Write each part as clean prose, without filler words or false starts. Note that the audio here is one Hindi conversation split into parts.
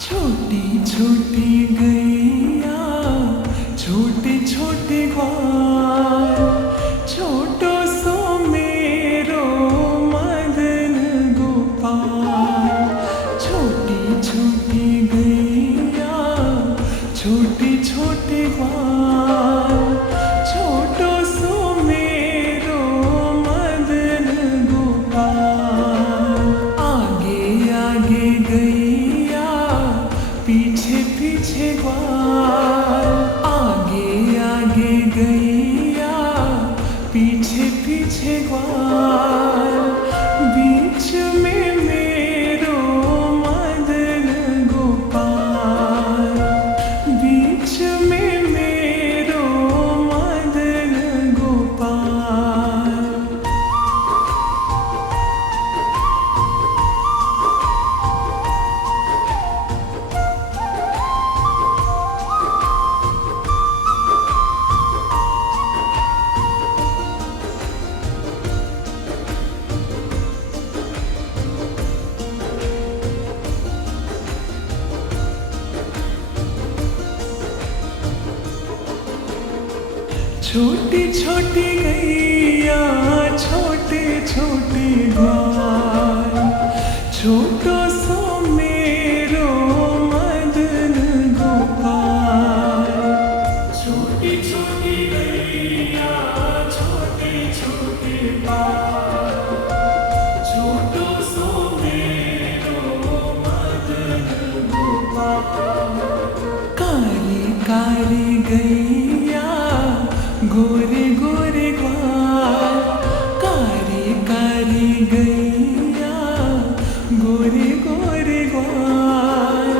छोटी छोटी गैया छोटे छोटे ग्वाल, छोटो सो मेरो मदन गोपाल। छोटी छोटी गैया छोटे छोटे ग्वाल, छोटो सो मेरो मदन गोपाल। आगे आगे गैया पीछे पीछे ग्वाल, आगे आगे गैया पीछे पीछे ग्वाल। बीच में मेरो मदन गोपाल, बीच में मेरो मदन गोपाल। छोटी छोटी गैया छोटे छोटे ग्वाल, छोटो सो मेरो मदन गोपाल। छोटी छोटी गैया छोटे छोटे ग्वाल, छोटो सो मेरो मदन गोपाल। काली काली गैया गोरे गोरे ग्वाल, कारी कारी गैया गोरे गोरे ग्वाल।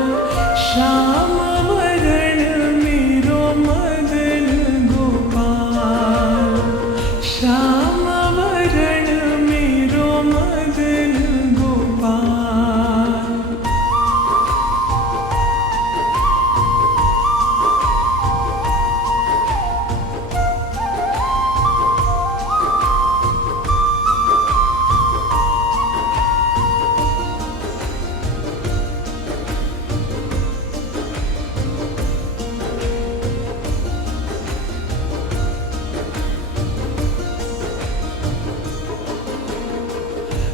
श्याम वरण मेरो मदन गोपाल, श्याम वरण मेरो मदन गोपाल।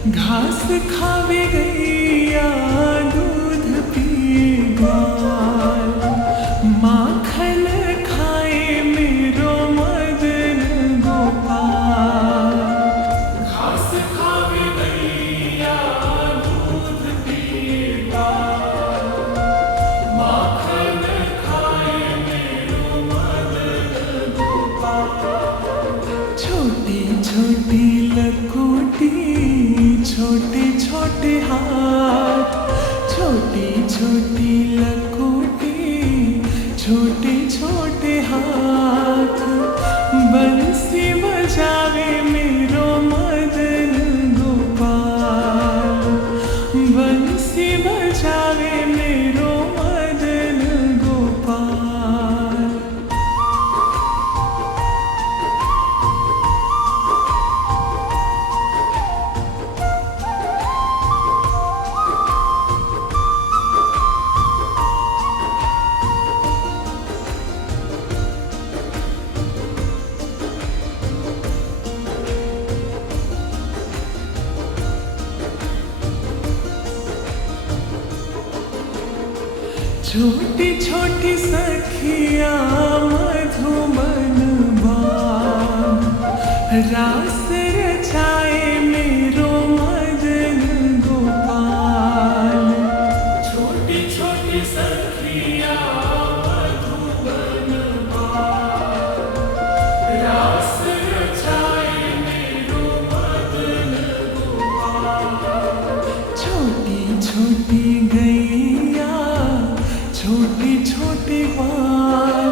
घास खावे गैया दूध पी ग्वाल, माखन खाए मेरो मदन गोपाल। घास खावे गैया दूध पी ग्वाल, माखन खाए मेरो मदन गोपाल। छोटी छोटी लकोटी छोटे छोटे हाथ, छोटी छोटी लकोटी छोटे छोटे हाथ। बंसी बजावे मेरो मदन गोपाल, बंसी बजावे मेरो मदन गोपाल। छोटी छोटी सखिया मधुबन बाग, रास रचाए मेरो मदन गोपाल। छोटी छोटी सखिया मधुबन बाग, रास रचाए मेरो मदन गोपाल। छोटी छोटी गैया छोटे छोटे ग्वाल,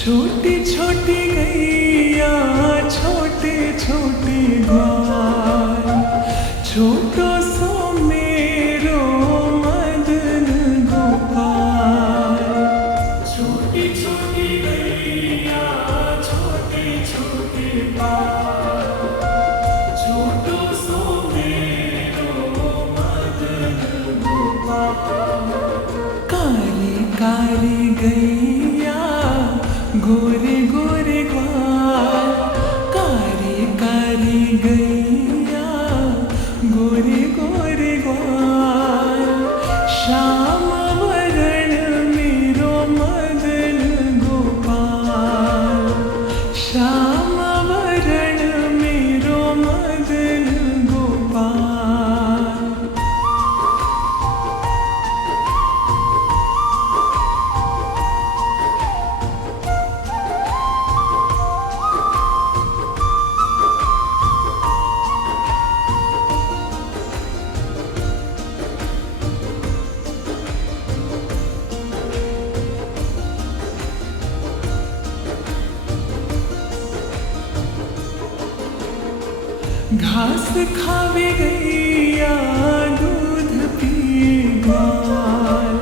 छोटी छोटी गैया छोटे छोटे ग्वाल, छोटो सो मेरो मदन गोपाल। छोटी छोटी गैया छोटे छोटे ग्वाल, छोटो सो मेरो मदन गोपाल। काली काली गैया गोरे गोरे ग्वाल, काली काली गैया गोरे गोरे ग्वाल। श्याम वरण मेरो मदन गोपाल, श्याम वरण मेरो मदन गोपाल। घास खावे गैया दूध पिए ग्वाल,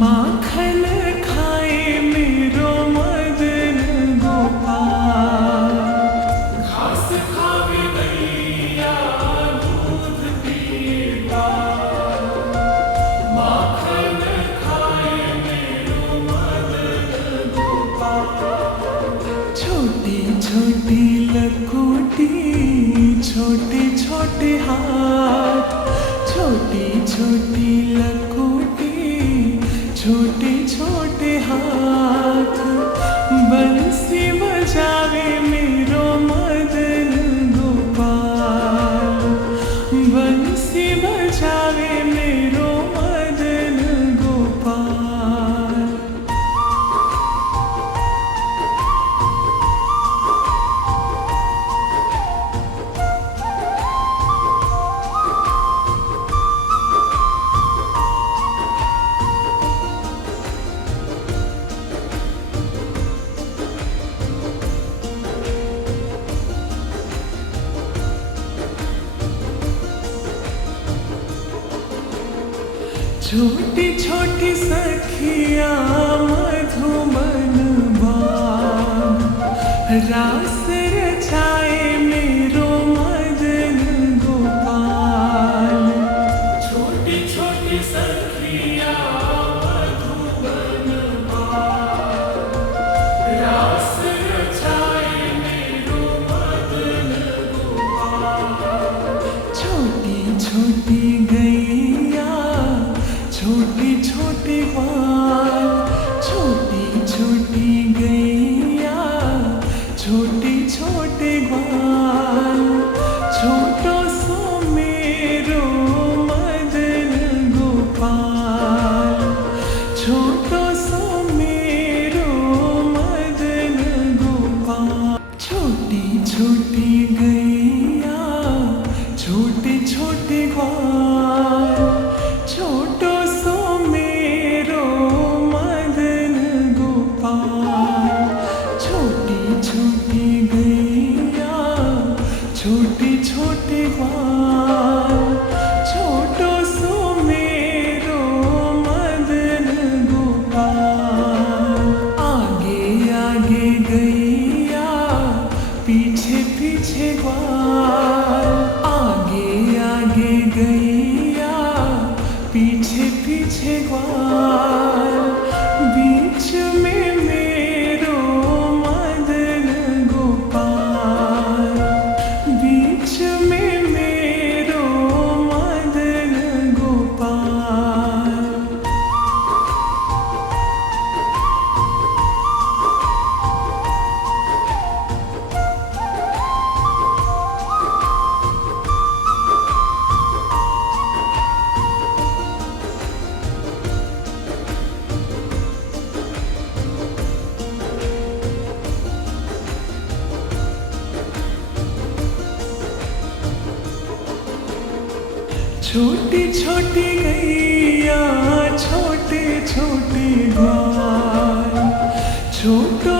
माखन खाए मेरो मदन गोपाल। घास खावे गैया दूध पिए ग्वाल, माखन खाए मेरो मदन गोपाल। छोटी छोटी लकोटी छोटे छोटे हाथ, छोटी छोटी लकोटी छोटे छोटे हाथ। बंसी बजावे मेरो मदन गोपाल, बंसी बजावे मेरो मदन गोपाल। छोटी छोटी सखिया मधुबन बाग, रास रचाए मेरो मदन गोपाल। छोटी छोटी सखिया मधुबन बाग, रास रचाए मेरो मदन गोपाल। छोटी छोटी गैया छोटी छोटी ग्वाल, छोटी छोटी गैया छोटे छोटे ग्वाल। छोटो सो मेरो मदन गोपाल, छोटो सो मेरो मदन गोपाल। छोटी छोटी गैया छोटे छोटे ग्वाल, छोटो सो मेरो मदन गोपाल। छोटी छोटी गैया छोटे छोटे ग्वाल, छोटो सो मेरो मदन गोपाल। आगे आगे गैया पीछे पीछे ग्वाल, आगे आगे गैया पीछे पीछे ग्वाल। बीच में मेरो मदन गोपाल, बीच में मेरो मदन गोपाल। छोटी छोटी गैया छोटे छोटे ग्वाल, छोटो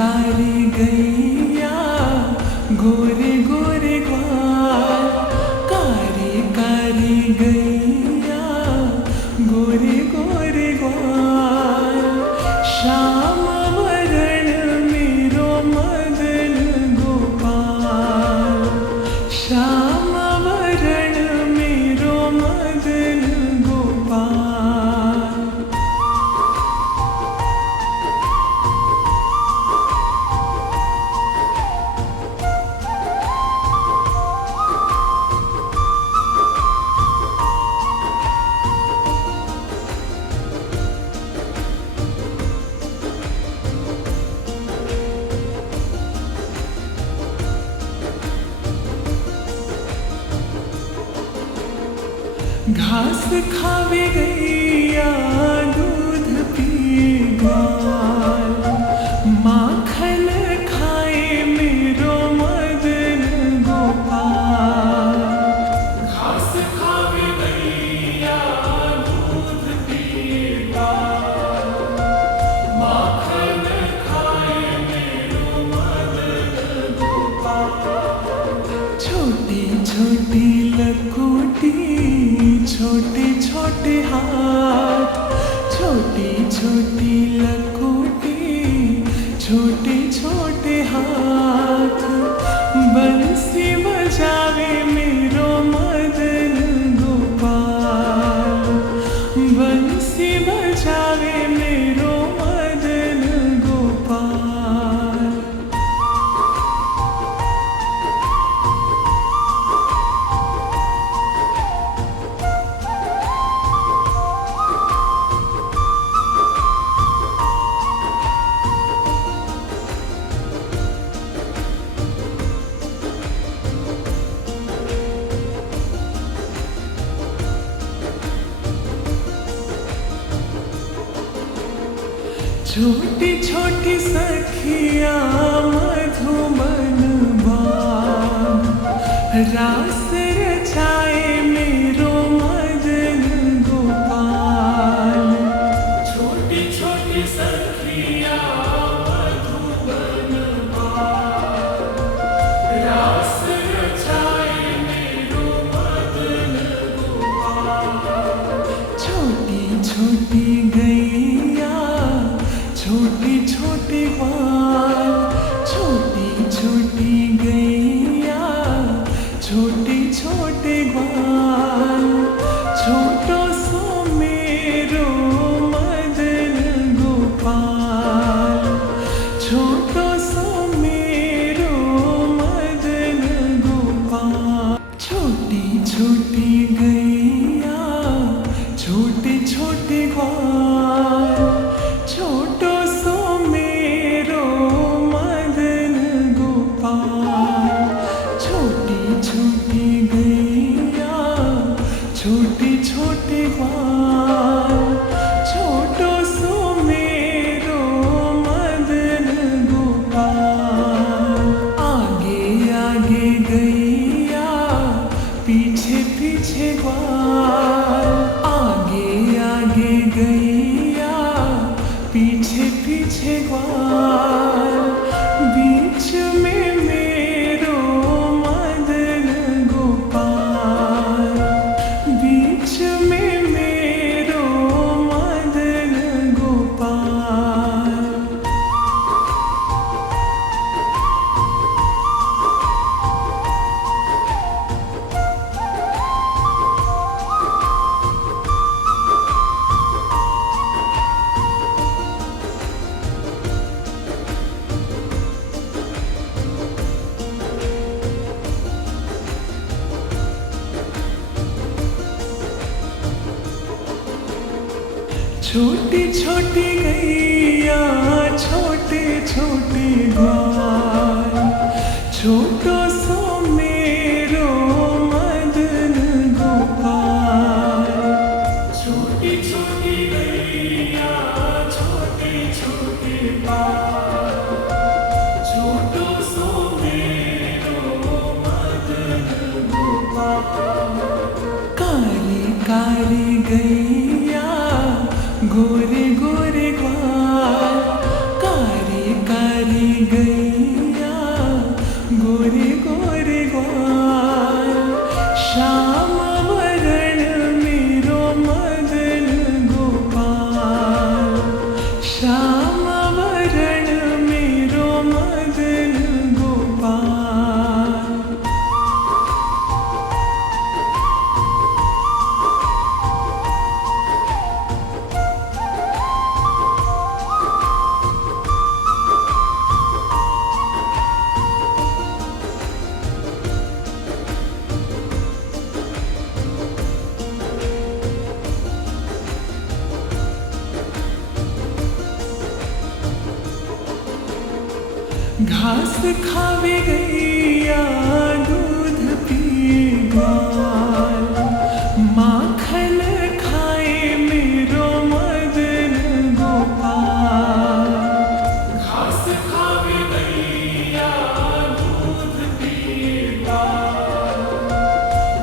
कारी गैया गोरे गोरे ग्वाल, कारी कारी गैया गोरे गोरे ग्वाल, श्याम वरण मेरो मदन गोपाल, श्याम वरण मेरो मदन गोपाल। घास खावे गैया दूध पी ग्वाल, माखन खाए मेरो मदन गोपाल, घास खावे गैया दूध पी ग्वाल, माखन खाए मेरो मदन गोपाल। छोटी छोटी लकोटी छोटे छोटे हाथ, छोटी छोटी लकोटी छोटे छोटे हाथ, बंसी बजावे मेरो मदन गोपाल, बंसी बजावे मेरो मदन गोपाल। छोटी छोटी सखिया मधुबन बाग, रास रचाए मेरो मदन गोपाल, छोटी छोटी सखिया मधुबन बाग, रास रचाए मेरो मदन गोपाल। छोटी छोटी गैया छोटी छोटी ग्वाल, छोटी छोटी गैया छोटी छोटी ग्वाल, छोटो सो मेरो मदन गोपाल, छोटो सो मेरो मदन गोपाल। छोटी छोटी गैया छोटी छोटी ग्वाल, छोटो सो मेरो मदन गोपाल, छोटी छोटी गैया छोटी छोटी ग्वाल, छोटो सो मेरो मदन गोपाल। आगे आगे गैया पीछे पीछे ग्वाल, आगे आगे गैया पीछे पीछे ग्वाल, बीच में मेरो मदन गोपाल, बीच में मेरो मदन गोपाल। छोटी छोटी गैया छोटे छोटे ग्वाल, छोटो सो मेरो मदन गोपाल, छोटी छोटी गैया छोटे छोटे ग्वाल, छोटो सो मेरो मदन गोपाल। कारी कारी गैया गोरे गोरे ग्वाल, कारी कारी गैया गोरे गोरे ग्वाल श्याम वरण मेरो मदन गोपाल श्याम वरण मेरो मदन गोपाल। घास खावे गैया दूध पिए ग्वाल माखन खाए मेरो मदन गोपाल। घास खावे गैया दूध पिए ग्वाल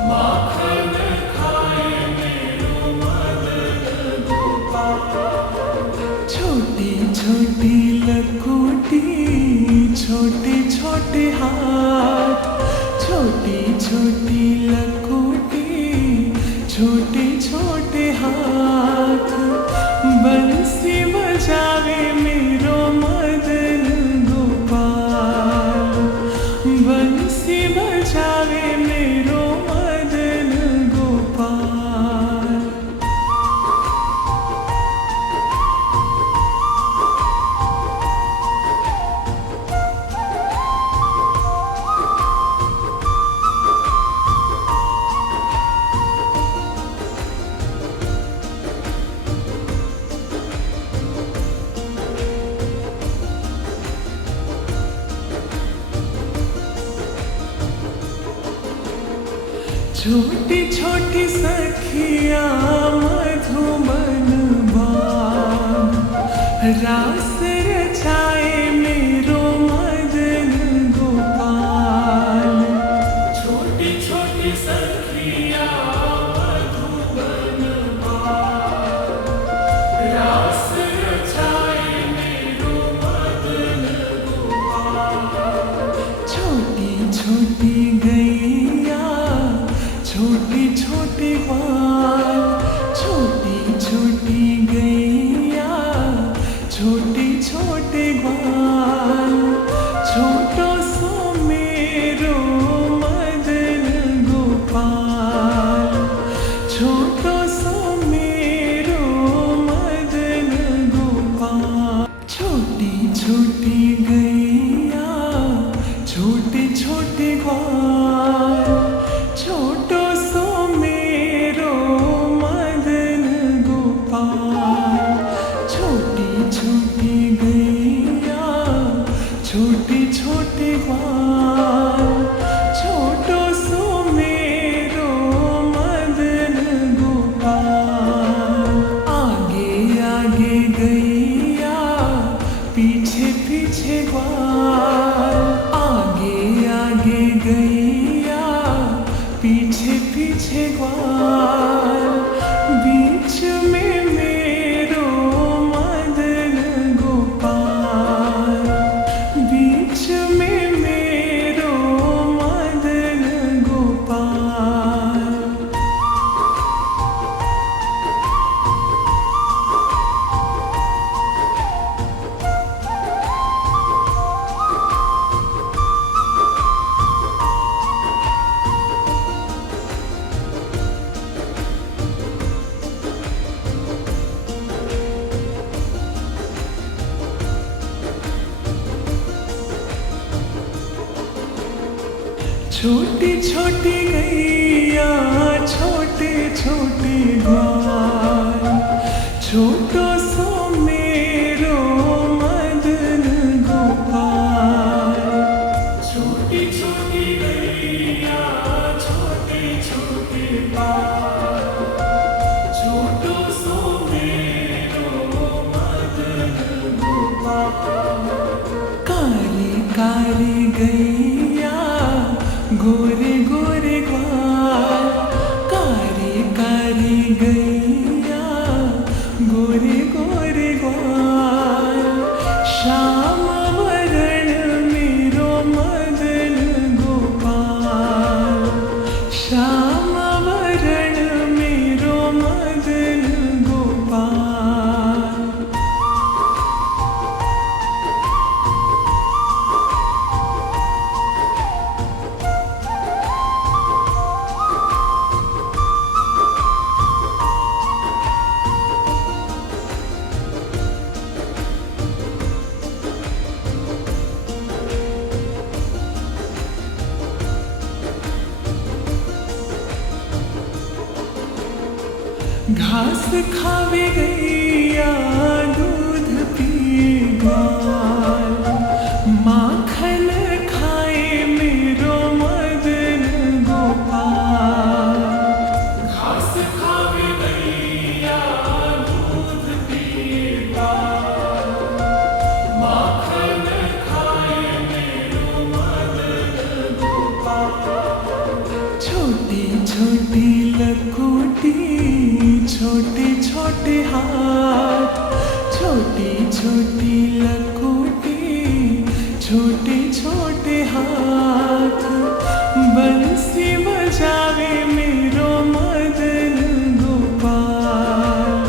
माखन खाए मेरो मदन गोपाल। छोटी छोटी लकोटी छोटे छोटे हाथ छोटी छोटी लकोटी छोटे छोटे हाथ बंसी बजावे मेरो मदन गोपाल बंसी बजावे मेरो मदन गोपाल। छोटी छोटी सखिया मधुबन बाग रास रचाए मेरो मदन गोपाल। छोटी छोटी सखिया मधुबन बाग रास रचाए मेरो मदन गोपाल। छोटी छोटी गैया छोटी छोटी ग्वाल छोटी छोटी गैया छोटी छोटी ग्वाल छोटो सो मेरो मदन गोपाल छोटो सो मेरो मदन गोपाल। छोटी छोटी गैया छोटी छोटी ग्वाल छोटो सो मेरो मदन गोपाल। छोटी छोटी गैया छोटी छोटी ग्वाल छोटो सो मेरो मदन गोपाल। आगे आगे गैया पीछे पीछे ग्वाल आगे आगे गैया पीछे पीछे ग्वाल बीच में मेरो मदन गोपाल बीच में मेरो मदन गोपाल। छोटी छोटी गैया छोटे छोटे ग्वाल छोटो सो मेरो मदन गोपाल। छोटी छोटी गैया छोटे छोटे ग्वाल छोटो सो मेरो मदन गोपाल। काली काली गैया गोरे गोरे ग्वाल कारी कारी गैया गोरे गोरे ग्वाल श्याम वरण घास खावे गैया दूध पिए ग्वाल, माखन खाए मेरो मदन गोपाल। घास खावे गैया दूध पिए ग्वाल, माखन खाए मेरो मदन गोपाल। छोटी छोटी लकोटी छोटे छोटे हाथ, छोटी छोटी लकोटी छोटे छोटे हाथ, बंसी बजावे मेरो मदन गोपाल,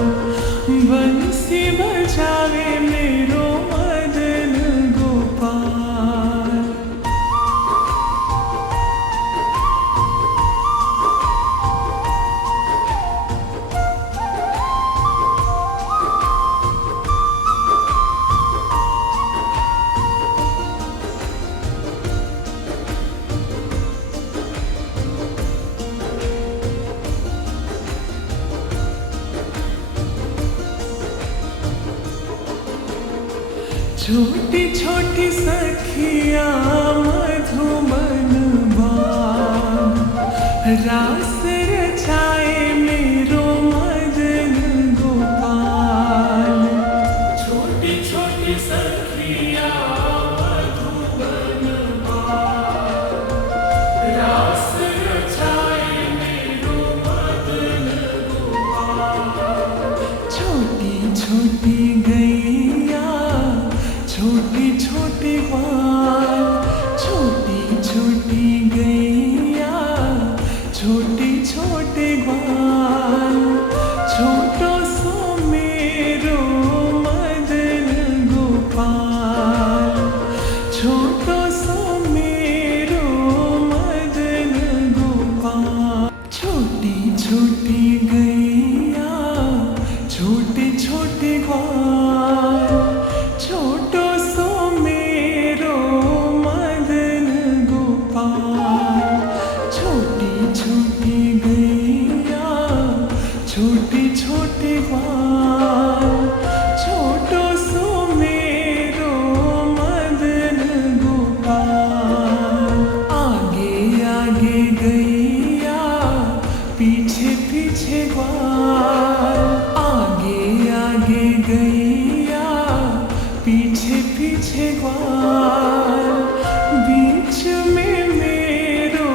बंसी बजावे मेरो मदन गोपाल। छोटी छोटी सखिया मधुबन बाग, रास रचाए मेरो मदन गोपाल। छोटी छोटी सखिया मधुबन बाग, रास रचाए मेरो मदन गोपाल। छोटी छोटी गैया छोटी छोटी ग्वाल, छोटी छोटी गैया छोटी छोटी ग्वाल, छोटो सो मेरो मदन गोपाल, छोटो सो मेरो मदन गोपाल। छोटी छोटी गैया छोटी छोटी ग्वाल, छोटो सो मेरो मदन गोपाल। छोटी छोटी गैया छोटी छोटी ग्वाल, छोटो सो मेरो मदन गोपाल। आगे आगे गैया पीछे पीछे ग्वाल, आगे आगे गैया पीछे पीछे ग्वाल, बीच में मेरो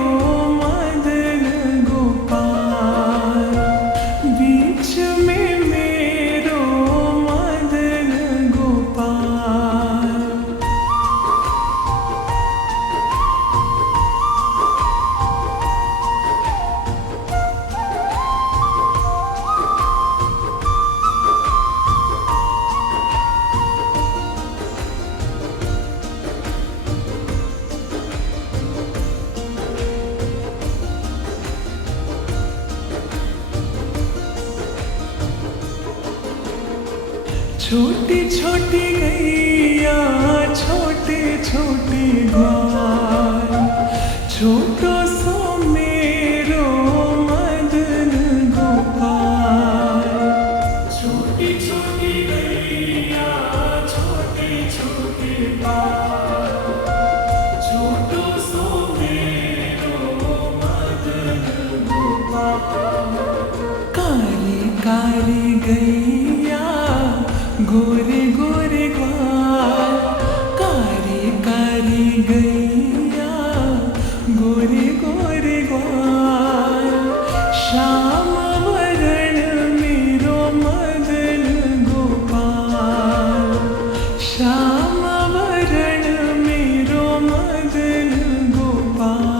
मदन गोपाल, बीच में मेरो मदन गोपाल। छोटी छोटी गैया छोटे छोटे ग्वाल, छोटो सो मेरो मदन गोपाल। छोटी छोटी गैया छोटे छोटे ग्वाल, छोटो सो मेरो मदन गोपाल। काली काली गैया गोरे गोरे ग्वाल, कारी कारी गैया गोरे गोरे ग्वाल, श्याम वरण मेरो मदन गोपाल, श्याम वरण मेरो मदन गोपाल।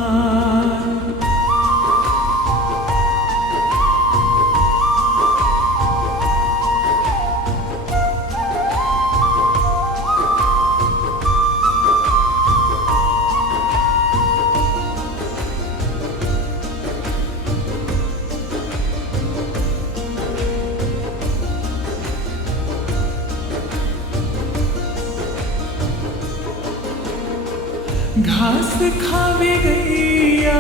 घास खावे गैया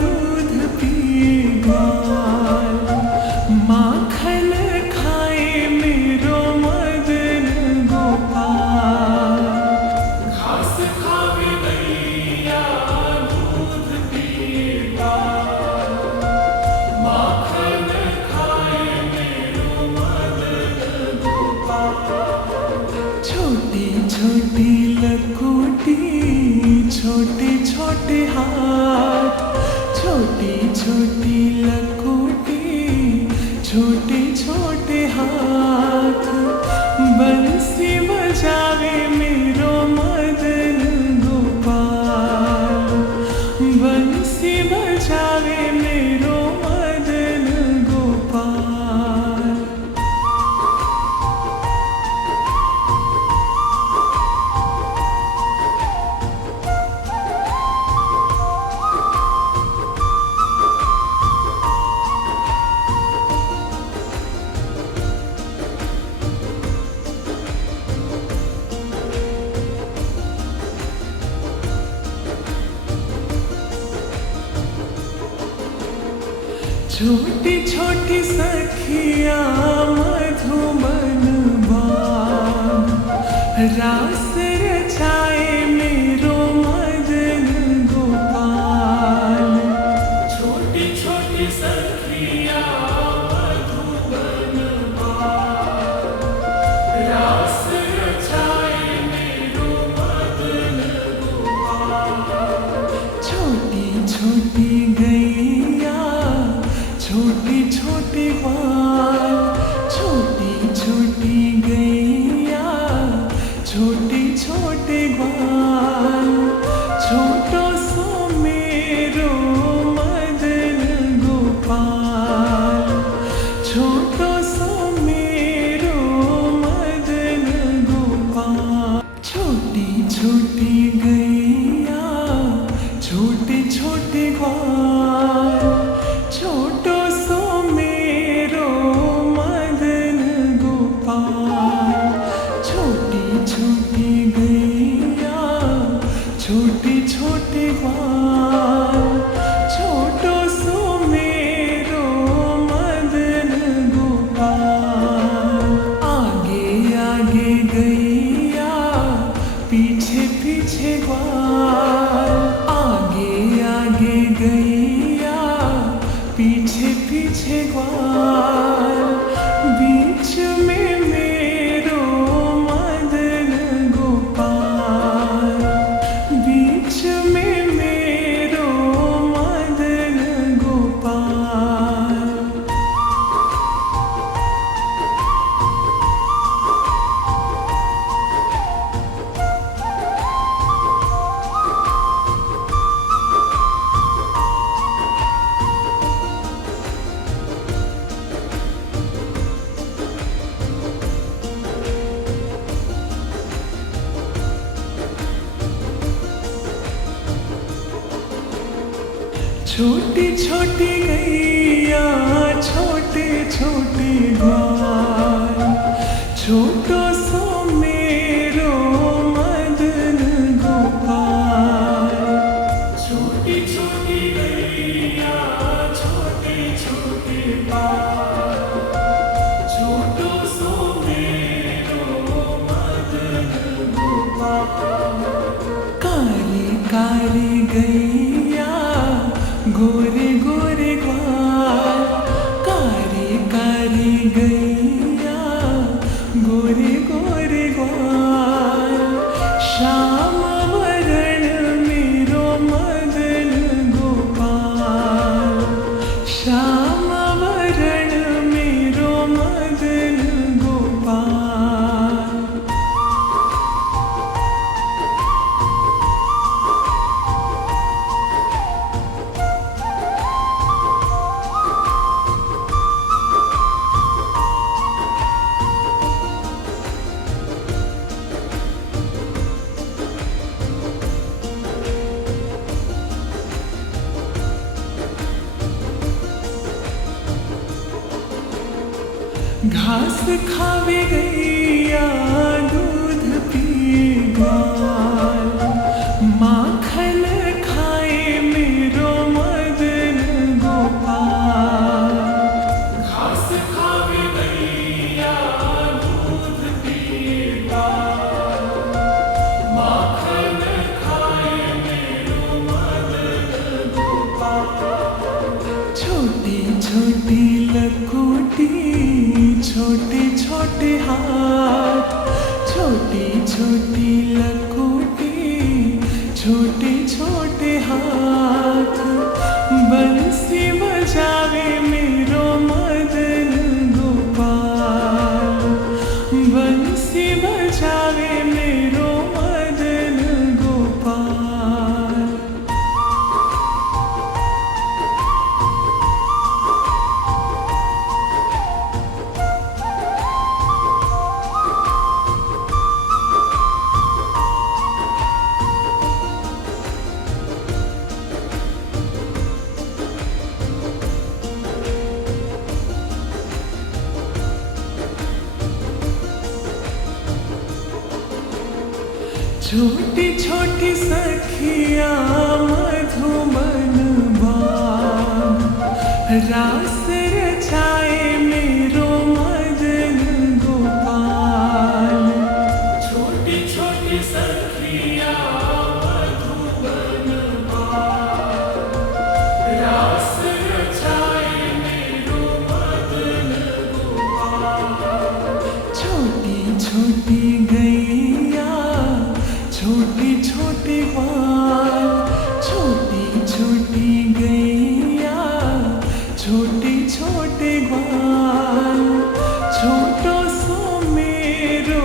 दूध पिए ग्वाल, माखन छोटे छोटे हाथ, छोटी छोटी लकोटी, छोटे छोटे हाथ, बंसी बजावे मेरो मदन गोपाल, बंसी बजावे मेरो मदन गोपाल। छोटी छोटी सखियाँ मधुबन बाग, रास रचाए मेरो मदन गोपाल। छोटी छोटी सखियाँ मधुबन बाग, रास रचाए मेरो मदन गोपाल। छोटी छोटी गैया, छोटी छोटी ग्वाल, छोटी छोटी गैया, छोटी छोटी ग्वाल, छोटो सो मेरो मदन गोपाल, छोटो सो मेरो मदन गोपाल। छोटी छोटी गैया, छोटी छोटी ग्वाल, छोटो सो मेरो मदन गोपाल। छोटी छोटी गैया, छोटी छोटी ग्वाल, छोटो सो मेरो मदन गोपाल। आगे आगे गैया, पीछे पीछे ग्वाल, आगे आगे गैया, पीछे पीछे ग्वाल, बीच में मेरो मदन गोपाल, बीच में मेरो मदन गोपाल। छोटी छोटी गैया, छोटे छोटे ग्वाल, छोटो सो मेरो मदन गोपाल। छोटी छोटी गैया, छोटे छोटे ग्वाल, छोटो सो मेरो मदन गोपाल। कारी कारी गैया, गोरे गोरे ग्वाल, कारी कारी गैया, गोरे गोरे ग्वाल, श्याम वरण मेरो मदन गोपाल, श्याम वरण मेरो मदन गोपाल। घास खावे गैया, दूध पिए ग्वाल, माखन खाए मेरो मदन गोपाल। घास खावे गैया, दूध पिए ग्वाल, माखन खाए मेरो मदन गोपाल। छोटी छोटी लकोटी, छोटे छोटे हाथ, बंसी बजावे मेरो मदन गोपाल, बंसी बजावे मेरो मदन गोपाल। छोटी छोटी सखिया मधुबन बाग, रास रचाए मेरो मदन गोपाल। छोटी छोटी सखिया मधुबन बाग, रास रचाए मेरो मदन गोपाल। छोटी छोटी गैया छोटी छोटी ग्वाल, छोटी छोटी गैया छोटी छोटी ग्वाल। छोटो सो मेरो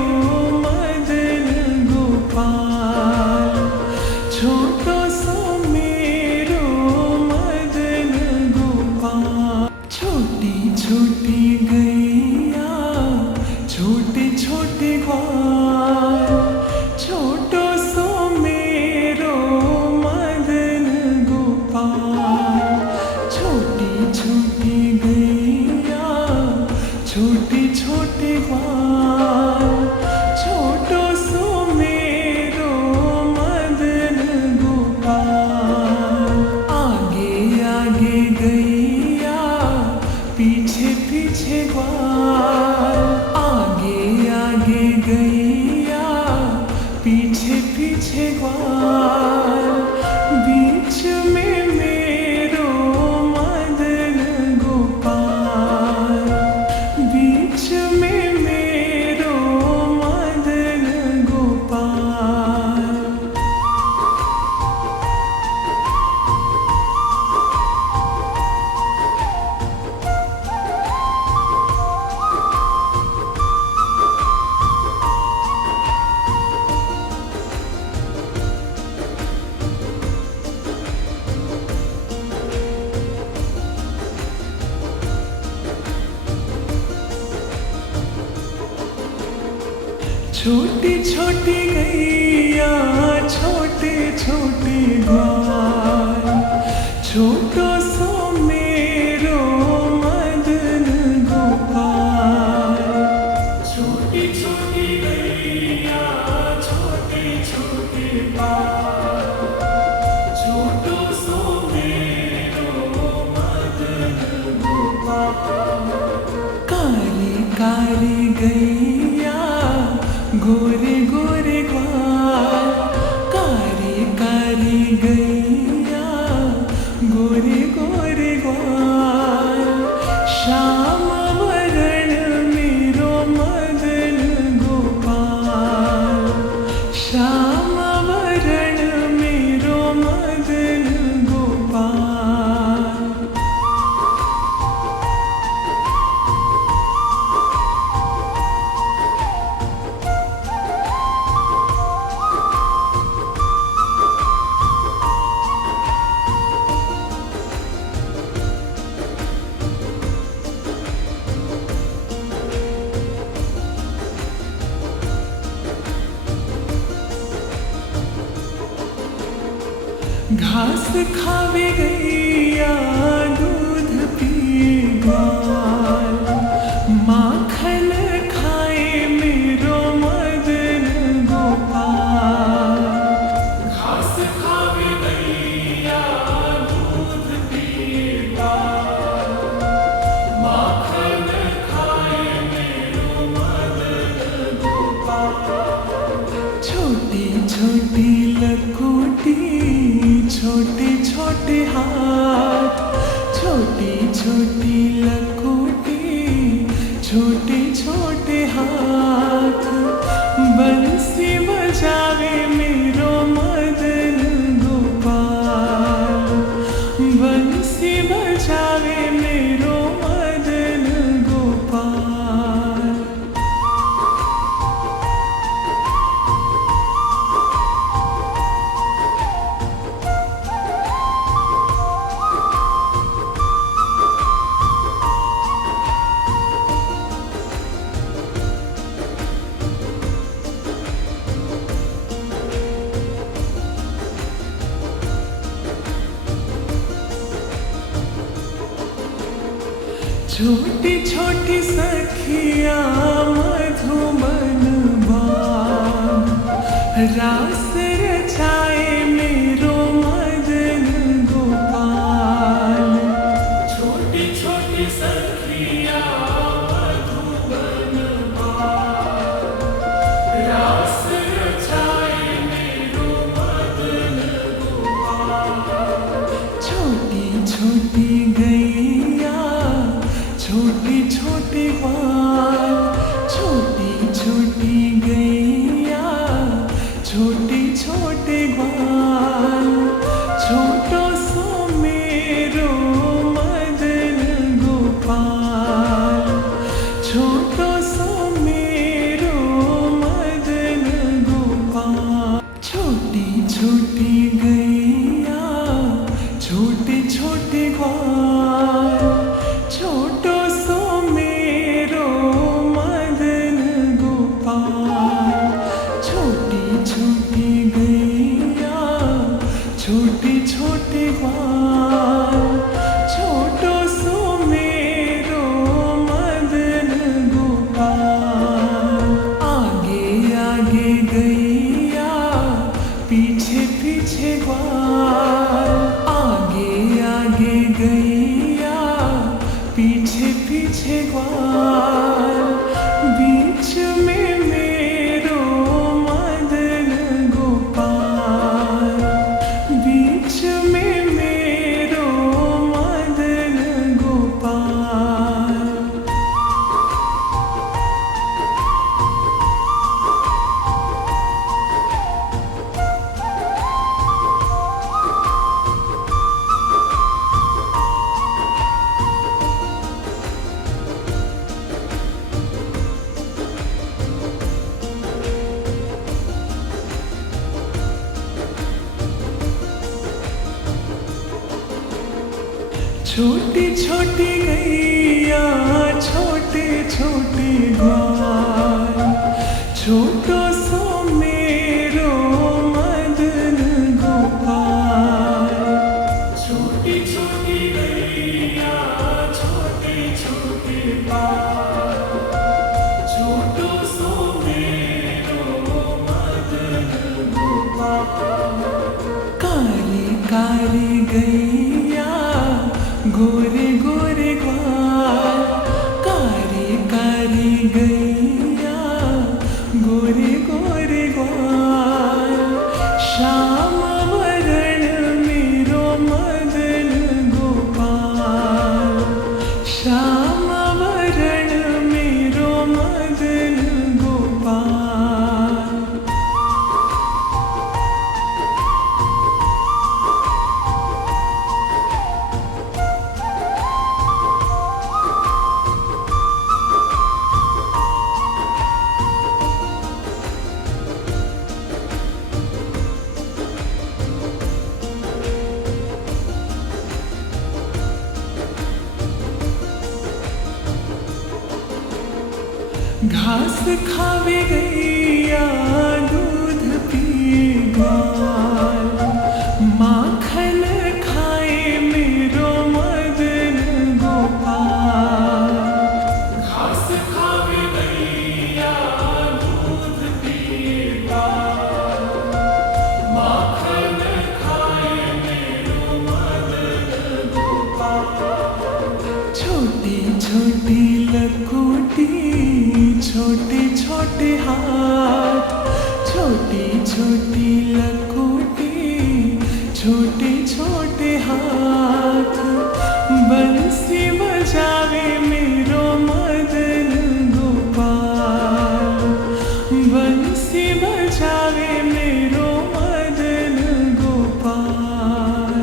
मदन गोपाल, छोटो सो मेरो मदन गोपाल। छोटी छोटी गैया छोटी छोटी ग्वाल, छोटो सो मेरो मदन गोपाल। छोटी छोटी गैया छोटी छोटी ग्वाल, छोटो सो मेरो मदन गोपाल। आगे आगे गैया पीछे पीछे ग्वाल, आगे आगे गैया पीछे पीछे ग्वाल। बीच में मेरो मदन गोपाल, बीच में मेरो मदन गोपाल। छोटी छोटी गैया छोटे छोटे ग्वाल, छोटो सो मेरो मदन गोपाल। छोटी छोटी गैया छोटे छोटे ग्वाल, छोटो सो मेरो मदन गोपाल। काली काली गैया गोरे गोरे ग्वाल, कारी कारी गैया गोरे गोरे ग्वाल। श्याम वरण मेरो मदन गोपाल, श्याम वरण मेरो मदन गोपाल। घास खावे गैया दूध पी ग्वाल, माखन खाए मेरो मदन गोपाल। घास खावे गैया दूध पी ग्वाल, माखन खाए मेरो मदन गोपाल। छोटी छोटी लकोटी छोटे छोटे हाथ, छोटी छोटी लकोटी छोटे छोटे हाथ। बंसी बजावे मेरो मदन गोपाल, बंसी छोटी छोटी सखिया मधुबन बाग, रास रचाए मेरो मदन गोपाल। छोटी छोटी सखिया मधुबन बाग, रास रचाए मेरो मदन गोपाल। छोटी छोटी गैया छोटी छोटी ग्वाल, छोटी छोटी गैया छोटी छोटी ग्वाल। छोटो सो मेरो मदन गोपाल, छोटो सो मेरो मदन गोपाल। छोटी छोटी गैया छोटी छोटी ग्वाल, छोटो सो मेरो मदन गोपाल। छोटी छोटी गैया छोटी छोटी ग्वाल, छोटो सो मेरो मदन गोपाल। आगे आगे गैया पीछे पीछे ग्वाल, आगे आगे गैया पीछे पीछे ग्वाल। बीच में मेरो मदन गोपाल, बीच में मेरो मदन गोपाल। छोटी छोटी गैया छोटे छोटे ग्वाल, छोटो सो मेरो मदन गोपाल। छोटी छोटी गैया छोटे छोटे ग्वाल, छोटो सो मेरो मदन गोपाल। कारी कारी गैया गोरे गोरे ग्वाल, कारी कारी गैया गोरे गोरे ग्वाल। श्याम वरण मेरो मदन गोपाल, श्याम वरण मेरो मदन गोपाल। घास खावे गैया दूध पिए ग्वाल, माखन खाए मेरो मदन गोपाल। घास खावे गैया दूध पिए ग्वाल, माखन खाए मेरो मदन गोपाल। छोटी छोटी लकुटी छोटे छोटे हाथ, छोटी छोटी लकुटी छोटे छोटे हाथ। बंसी बजावे मेरो मदन गोपाल, बंसी बजावे मेरो मदन गोपाल।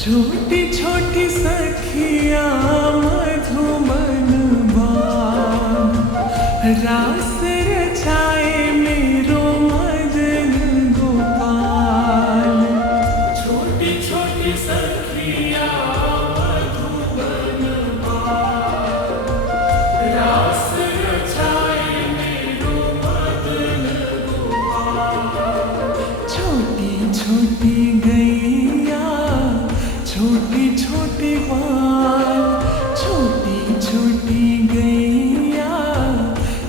छोटी छोटी सखिया मधुबन बाग, रास रचाए मेरो मदन गोपाल। छोटी छोटी सखिया मधुबन बाल, रास रचाए मेरो मदन गोपाल। छोटी छोटी गैया छोटी छोटी ग्वाल, छोटी छोटी गैया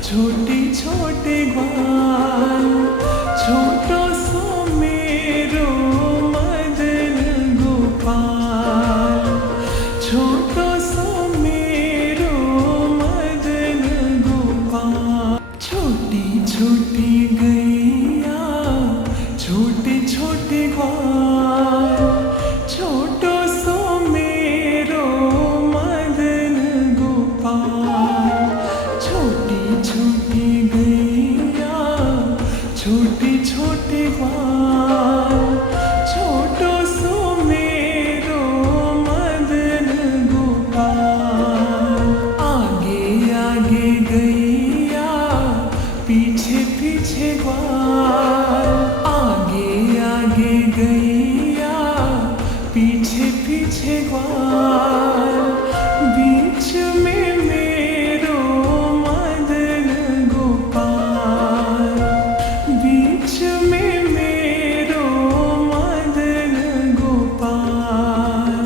छोटी छोटी ग्वाल। छोटो सो मेरो मदन गोपाल, छोटो सो मेरो मदन गोपाल। छोटी छोटी गैया छोटी छोटी ग्वाल, छोटो सो मेरो मदन गोपाल। छोटी छोटी गैया छोटी छोटी ग्वाल, छोटो सो मेरो मदन गोपाल। आगे आगे गैया पीछे पीछे ग्वाल, आगे आगे गैया पीछे पीछे ग्वाल। बीच में मेरो मदन गोपाल, बीच में मेरो मदन गोपाल।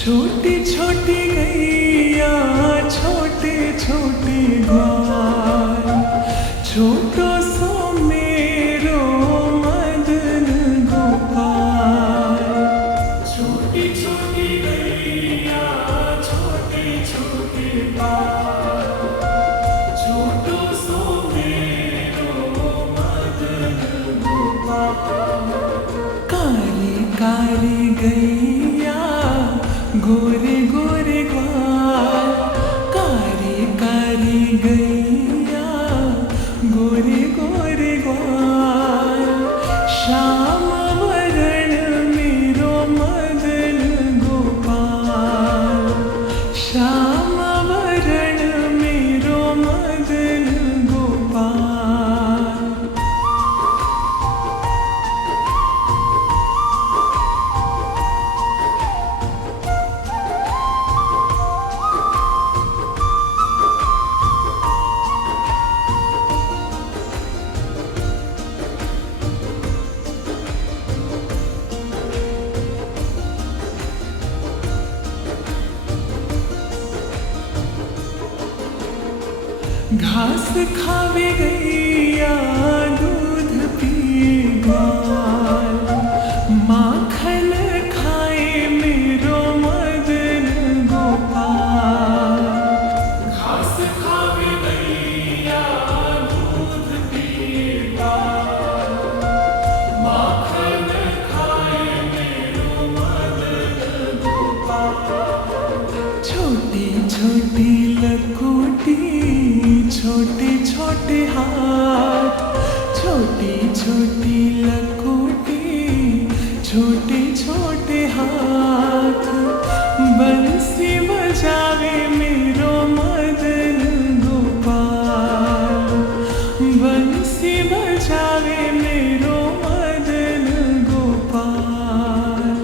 छोटी छोटी गैया छोटे छोटे ग्वाल, छोटो सो मेरो मदन गोपाल। छोटी छोटी गैया छोटे छोटे ग्वाल, छोटो सो मेरो मदन गोपाल। कारी कारी गैया गोरे गोरे ग्वाल, कारी कारी गैया गोरे गोरे ग्वाल। श्याम वरण मेरो मदन गोपाल, श्याम वरण मेरो मदन गोपाल। घास खावे गैया दूध पिए ग्वाल, माखन खाए मेरो मदन गोपाल। घास खावे गैया दूध पिए ग्वाल, माखन खाए मेरो मदन गोपाल। छोटी छोटी लकोटी छोटे छोटे हाथ, छोटी छोटी लकोटी छोटे छोटे हाथ। बंसी बजावे मेरो मदन गोपाल, बंसी बजावे मेरो मदन गोपाल।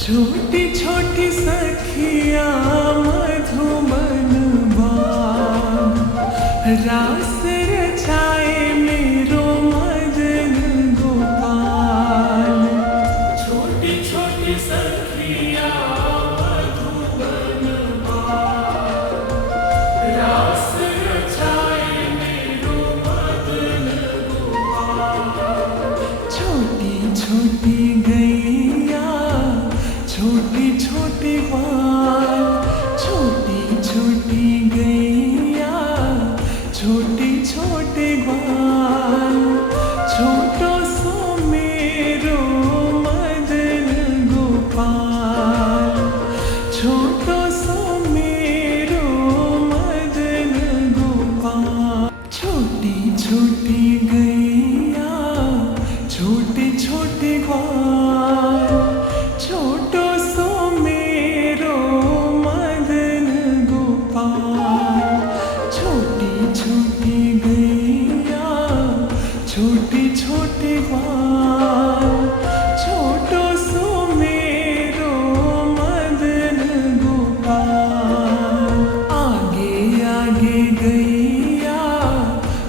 छोटी छोटी सखिया मधुबन बाग, रास रचाए मेरो मदन गोपाल। छोटी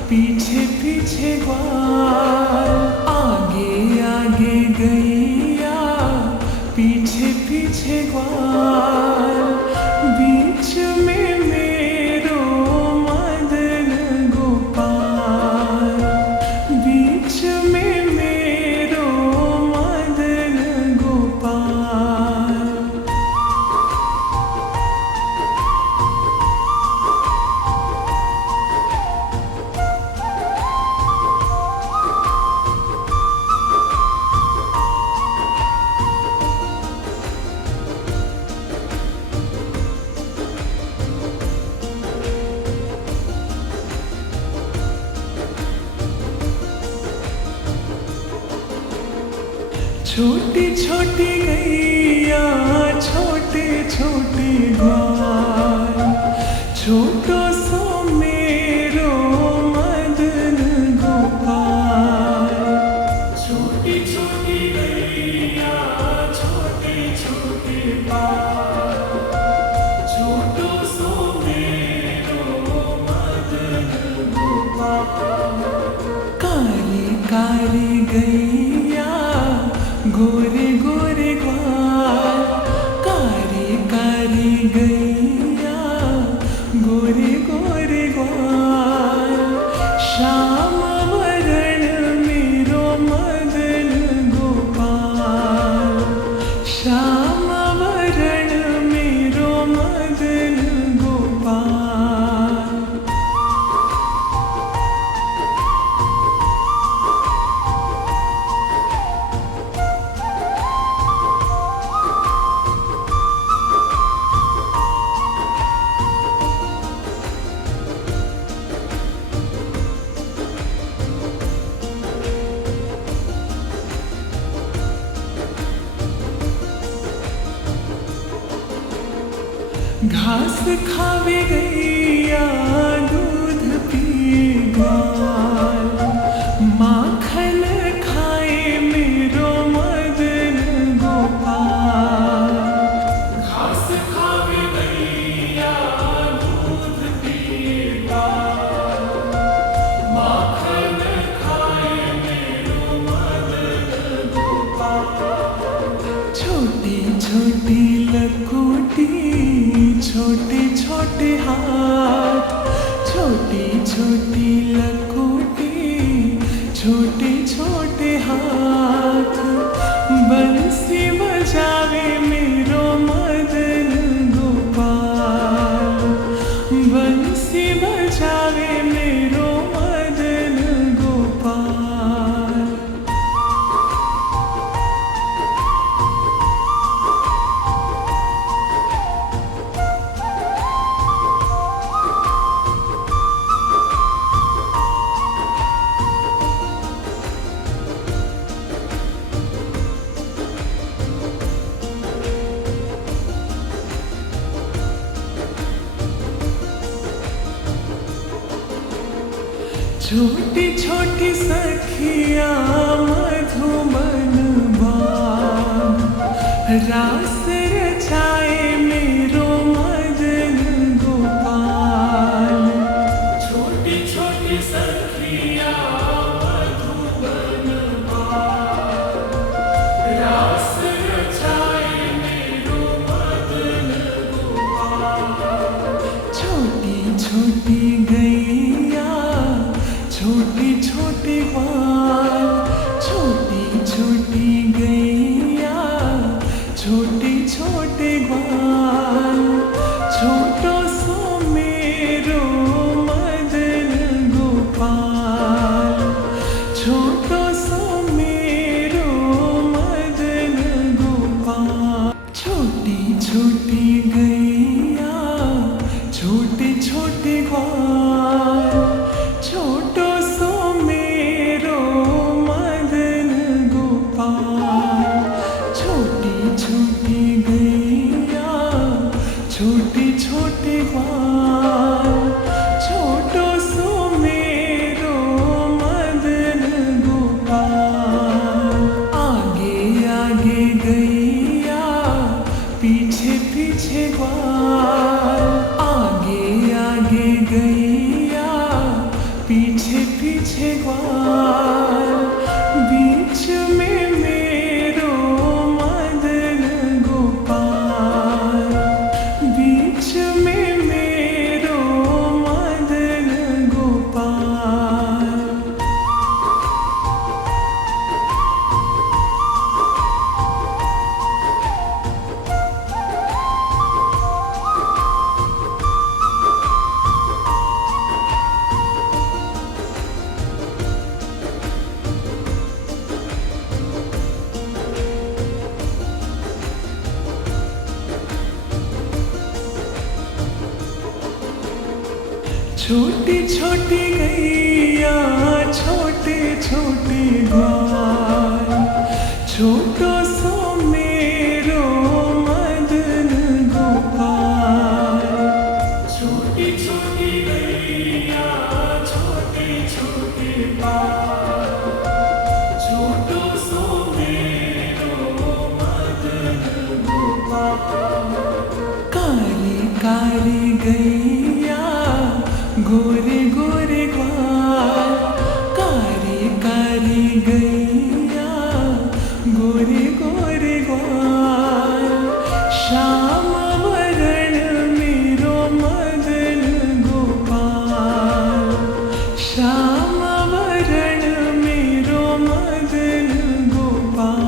पीछे पीछे ग्वाल, आगे आगे गैया, पीछे पीछे ग्वाल, बीच में मेरो मदन गोपाल, बीच में मेरो मदन गोपाल। छोटी छोटी गैया, छोटे छोटे ग्वाल, छोटो सो मेरो मदन गोपाल। छोटी छोटी गैया, छोटे छोटे ग्वाल, छोटो सो मेरो मदन गोपाल। काली काली गैया, गोरे गोरे ग्वाल, कारी कारी गैया, गोरे गोरे ग्वाल, श्याम वरण मेरो मदन गोपाल, श्याम वरण मेरो मदन गोपाल। घास खावे गैया, दूध पिए ग्वाल, माखन खाए मेरो मदन गोपाल। घास खावे गैया, दूध पिए ग्वाल, माखन खाए मेरो मदन गोपाल। छोटी छोटी लकोटी, छोटे छोटे हाथ, छोटी छोटी लकोटी, छोटे छोटे हाथ, बंसी बजावे मेरो मदन गोपाल, बंसी बजावे मेरो मदन गोपाल। छोटी छोटी सखिया मधुबन बाग, रास रचाए मेरो मदन गोपाल। छोटी छोटी सखिया मधुबन बाग, रास रचाए मेरो मदन गोपाल। छोटी छोटी गैया, छोटी छोटी ग्वाल, छोटी छोटी गैया, छोटे छोटे ग्वाल, छोटो सो मेरो मदन गोपाल, छोटो सो मेरो मदन गोपाल। छोटी छोटी गैया, छोटे छोटे ग्वाल, छोटो सो मेरो पीछे पीछे ग्वाल, बीच में मेरो मदन गोपाल, बीच में मेरो मदन गोपाल। छोटी छोटी गैया छोटे छोटे ग्वाल, छोटो सो मेरो मदन गोपाल। छोटी छोटी गैया छोटे छोटे ग्वाल, छोटो सो मेरो मदन गोपाल। काली काली गैया गोरे गोरे ग्वाल, कारी कारी गैया गोरे गोरे ग्वाल। श्याम वरण मेरो मदन गोपाल, श्याम वरण मेरो मदन गोपाल।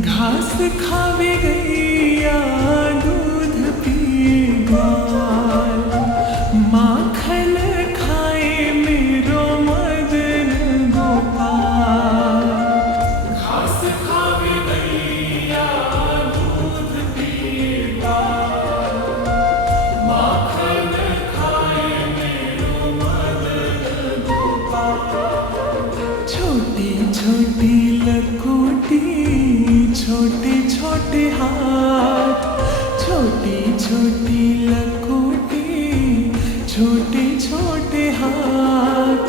घास खावे गैया दूध पी ग्वाल, माखन खाए मेरो मदन गोपाल। घास खावे गैया दूध पी ग्वाल, माखन खाए मेरो मदन गोपाल। छोटी छोटी लकोटी छोटे छोटे हाथ, छोटी छोटी लकोटी छोटे छोटे हाथ।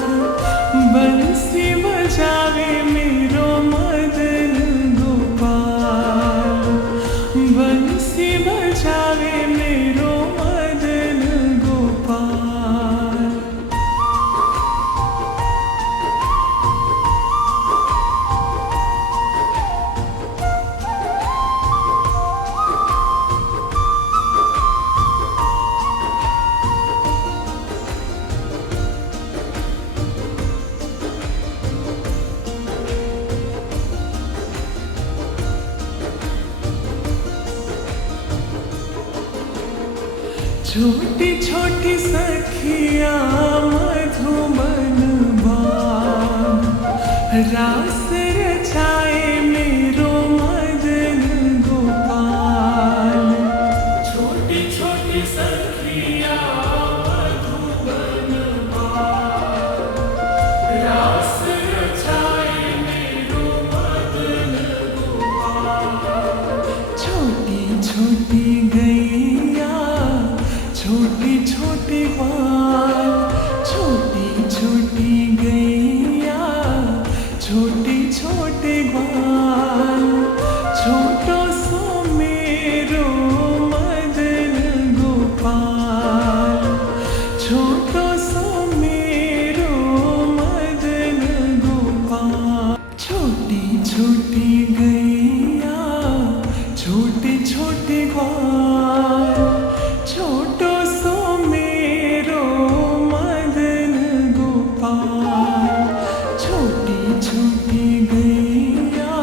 बंसी बजावे मेरो मदन गोपाल, बंसी बजावे मेरो मदन गोपाल। छोटी छोटी सखिया मधुबन बाग, रास रचाए मेरो मदन गोपाल। छोटी छोटी सखिया मधुबन बाग, रास रचाए मेरो मदन गोपाल। छोटी छोटी गैया छोटे छोटे ग्वाल, छोटी छोटी गैया छोटे छोटे ग्वाल। छोटो सो मेरो मदन गोपाल, छोटो सो मेरो मदन गोपाल। छोटी छोटी गैया छोटे छोटे ग्वाल, छोटो सो मेरो मदन गोपाल। छोटी छोटी गैया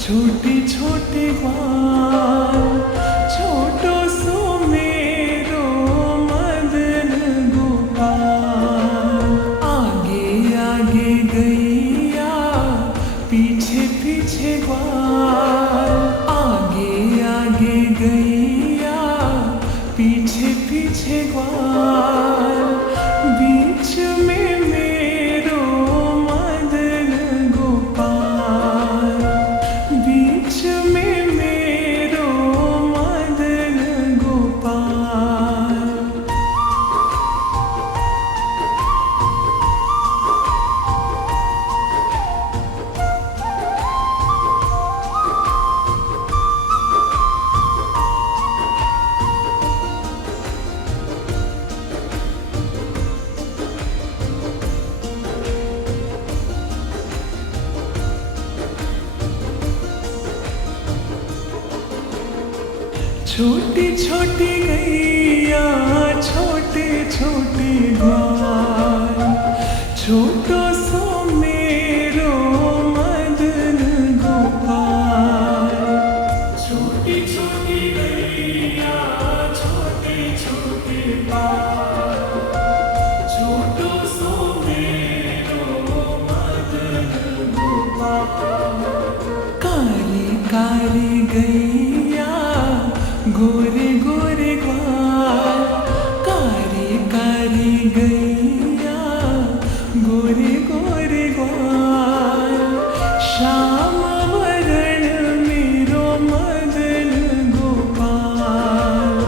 छोटे छोटे ग्वाल, छोटो सो मेरो मदन गोपाल। आगे आगे गैया पीछे पीछे ग्वाल, आगे आगे गैया पीछे पीछे ग्वाल। बीच में मेरो मदन गोपाल। छोटी छोटी गैया छोटे छोटे ग्वाल, छोटो सो मेरो मदन गोपाल। छोटी छोटी गैया छोटे छोटे ग्वाल, छोटो सो मेरो मदन गोपाल। काली काली गैया गोरे गोरे ग्वाल, कारी कारी गैया गोरे गोरे ग्वाल। श्याम वरण मेरो मदन गोपाल,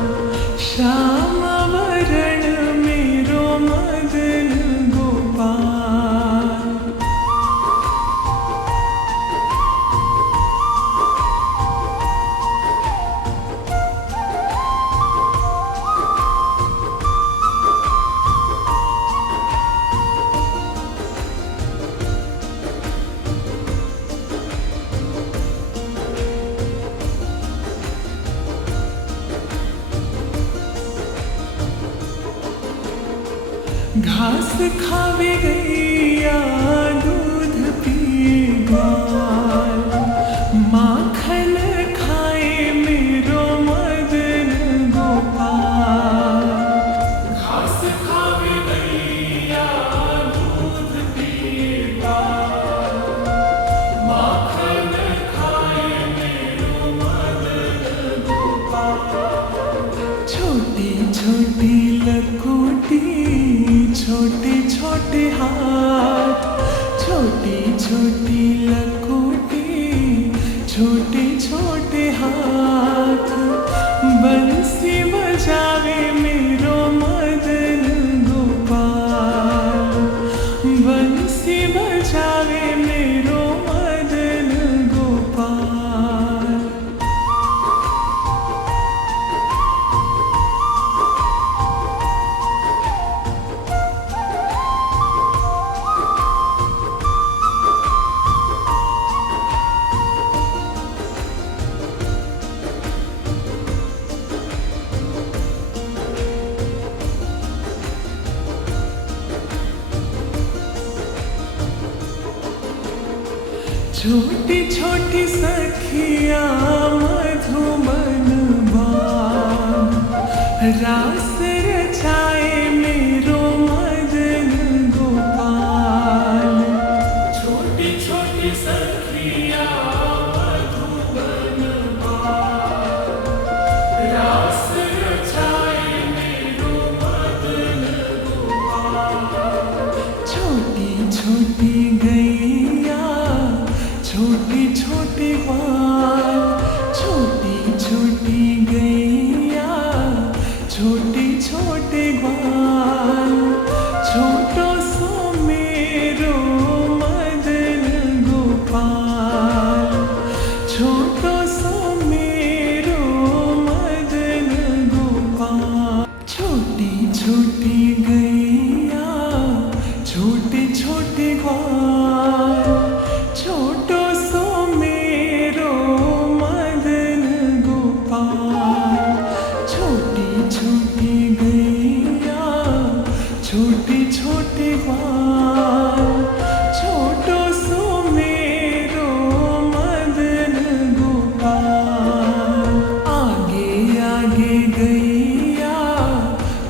श्याम वरण मेरो मदन गोपाल। घास खावे गैया दूध पिए ग्वाल, माखन खाए मेरो मदन गोपाल। घास खावे गैया दूध पिए ग्वाल, माखन खाए मेरो मदन गोपाल। छोटी छोटी लकोटी छोटे छोटे हाथ, छोटी छोटी लकोटी छोटे छोटे हाथ। बंसी बजावे मेरो मदन गोपाल, बंसी बजावे मेरो मदन गोपाल। छोटी छोटी सखिया मधुबन बान, रास रचाए मेरो मदन गोपाल। छोटी छोटी सखिया मधुबन बान, रास रचाए मेरो मदन गोपाल। छोटी छोटी गैया छोटी छोटी ग्वाल, छोटी छोटी गैया छोटे छोटे ग्वाल। छोटो सो मेरो मदन गोपाल, छोटो सो मेरो मदन गोपाल। छोटी छोटी गैया छोटे छोटे ग्वाल, छोटो सो मेरो मदन गोपाल। छोटी छोटी गैया छोटे छोटे ग्वाल, छोटो सो मेरो मदन गोपाल। आगे आगे गैया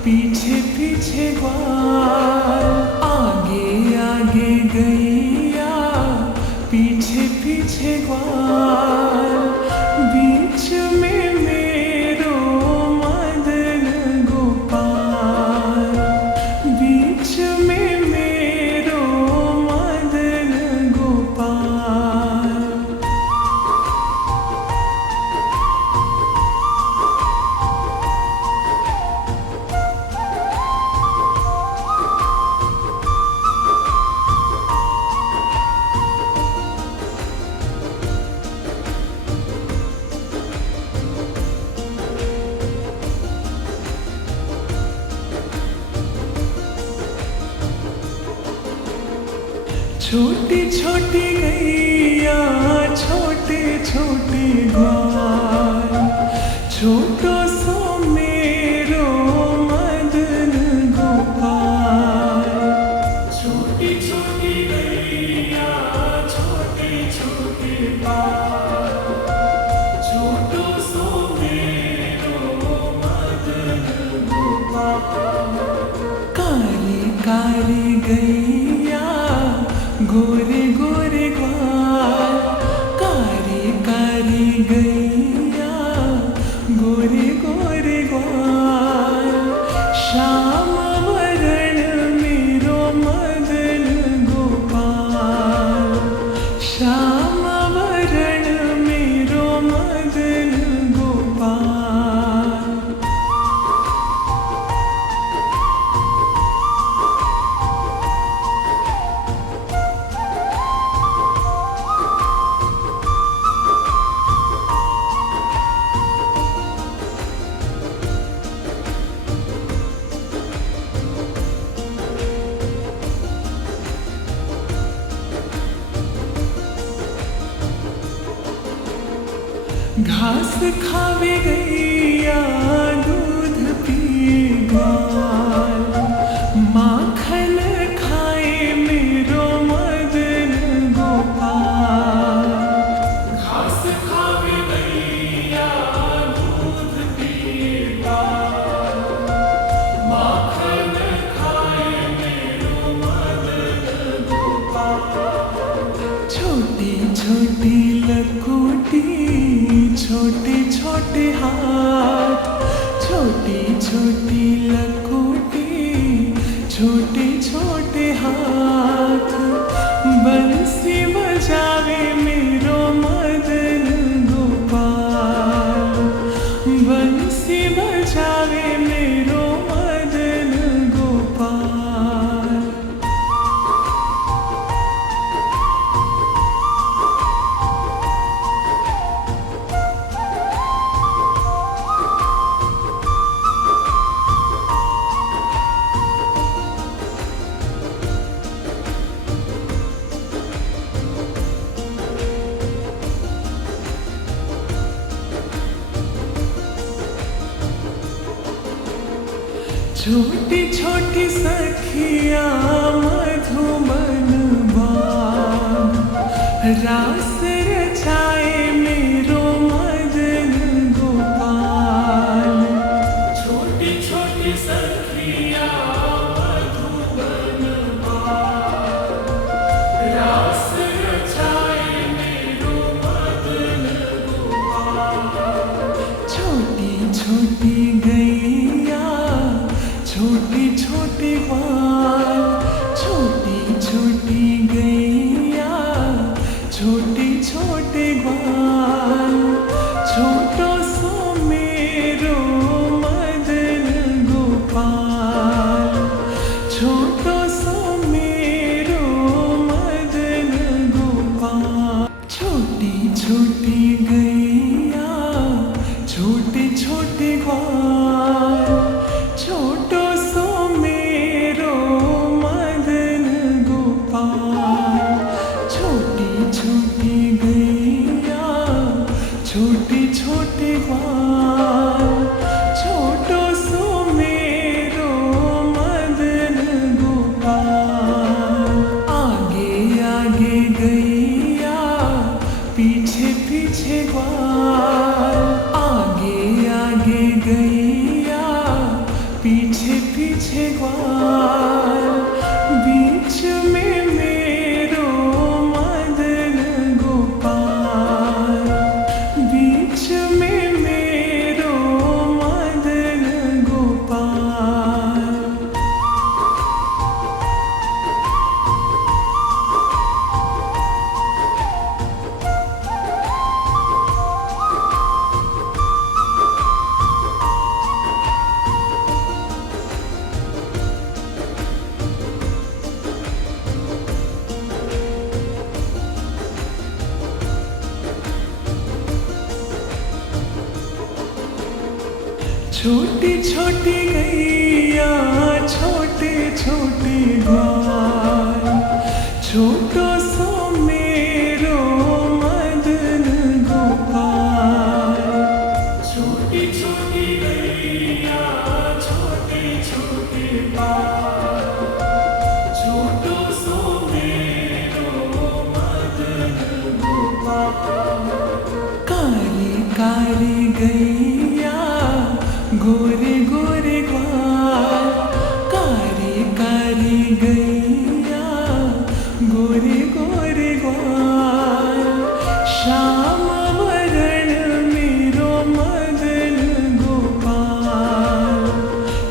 पीछे पीछे ग्वाल, आगे आगे गैया पीछे पीछे ग्वाल। बीच में मेरो मदन गोपाल, बीच में मेरो मदन गोपाल। छोटी छोटी गैया छोटे छोटे ग्वाल, छोटो श्याम वरण मेरो मदन गोपाल। घास खावे गैया दूध पिए ग्वाल, माखन खाए मेरो मदन गोपाल। घास खावे गैया दूध पिए ग्वाल, माखन खाए मेरो मदन गोपाल। छोटी छोटी लकोटी छोटे छोटे हाथ, छोटी छोटी लकोटी छोटे छोटे हाथ, बंसी बजावे मेरो मदन गोपाल, बंसी बजावे मेरो मदन गोपाल। छोटी छोटी सखिया मधुबन बाग, रास रचाए मेरो मदन गोपाल। छोटी छोटी सखिया मधुबन बाग, रास रचाए मेरो मदन गोपाल। छोटी छोटी गैया छोटी छोटी ग्वाल, छोटी छोटी गैया छोटी छोटी ग्वाल। छोटो सो मेरो मदन गोपाल, छोटो सो मेरो मदन गोपाल। छोटी छोटी गैया छोटी छोटी ग्वाल, छोटो सो मेरो मदन गोपाल। छोटी छोटी गैया छोटी छोटी ग्वाल, छोटो सो मेरो मदन गोपाल। आगे आगे गैया पीछे पीछे ग्वाल, आगे आगे गैया पीछे पीछे ग्वाल। बीच में मेरो मदन गोपाल, बीच में मेरो मदन गोपाल। छोटी छोटी गैया छोटे छोटे ग्वाल, छोटो सो मेरो मदन गोपाल। छोटी छोटी गैया छोटे छोटे ग्वाल, छोटो सो मेरो मदन गोपाल। काली काली गैया गोरे गोरे ग्वाल, कारी कारी गैया गोरे गोरे ग्वाल। श्याम वरण मेरो मदन गोपाल,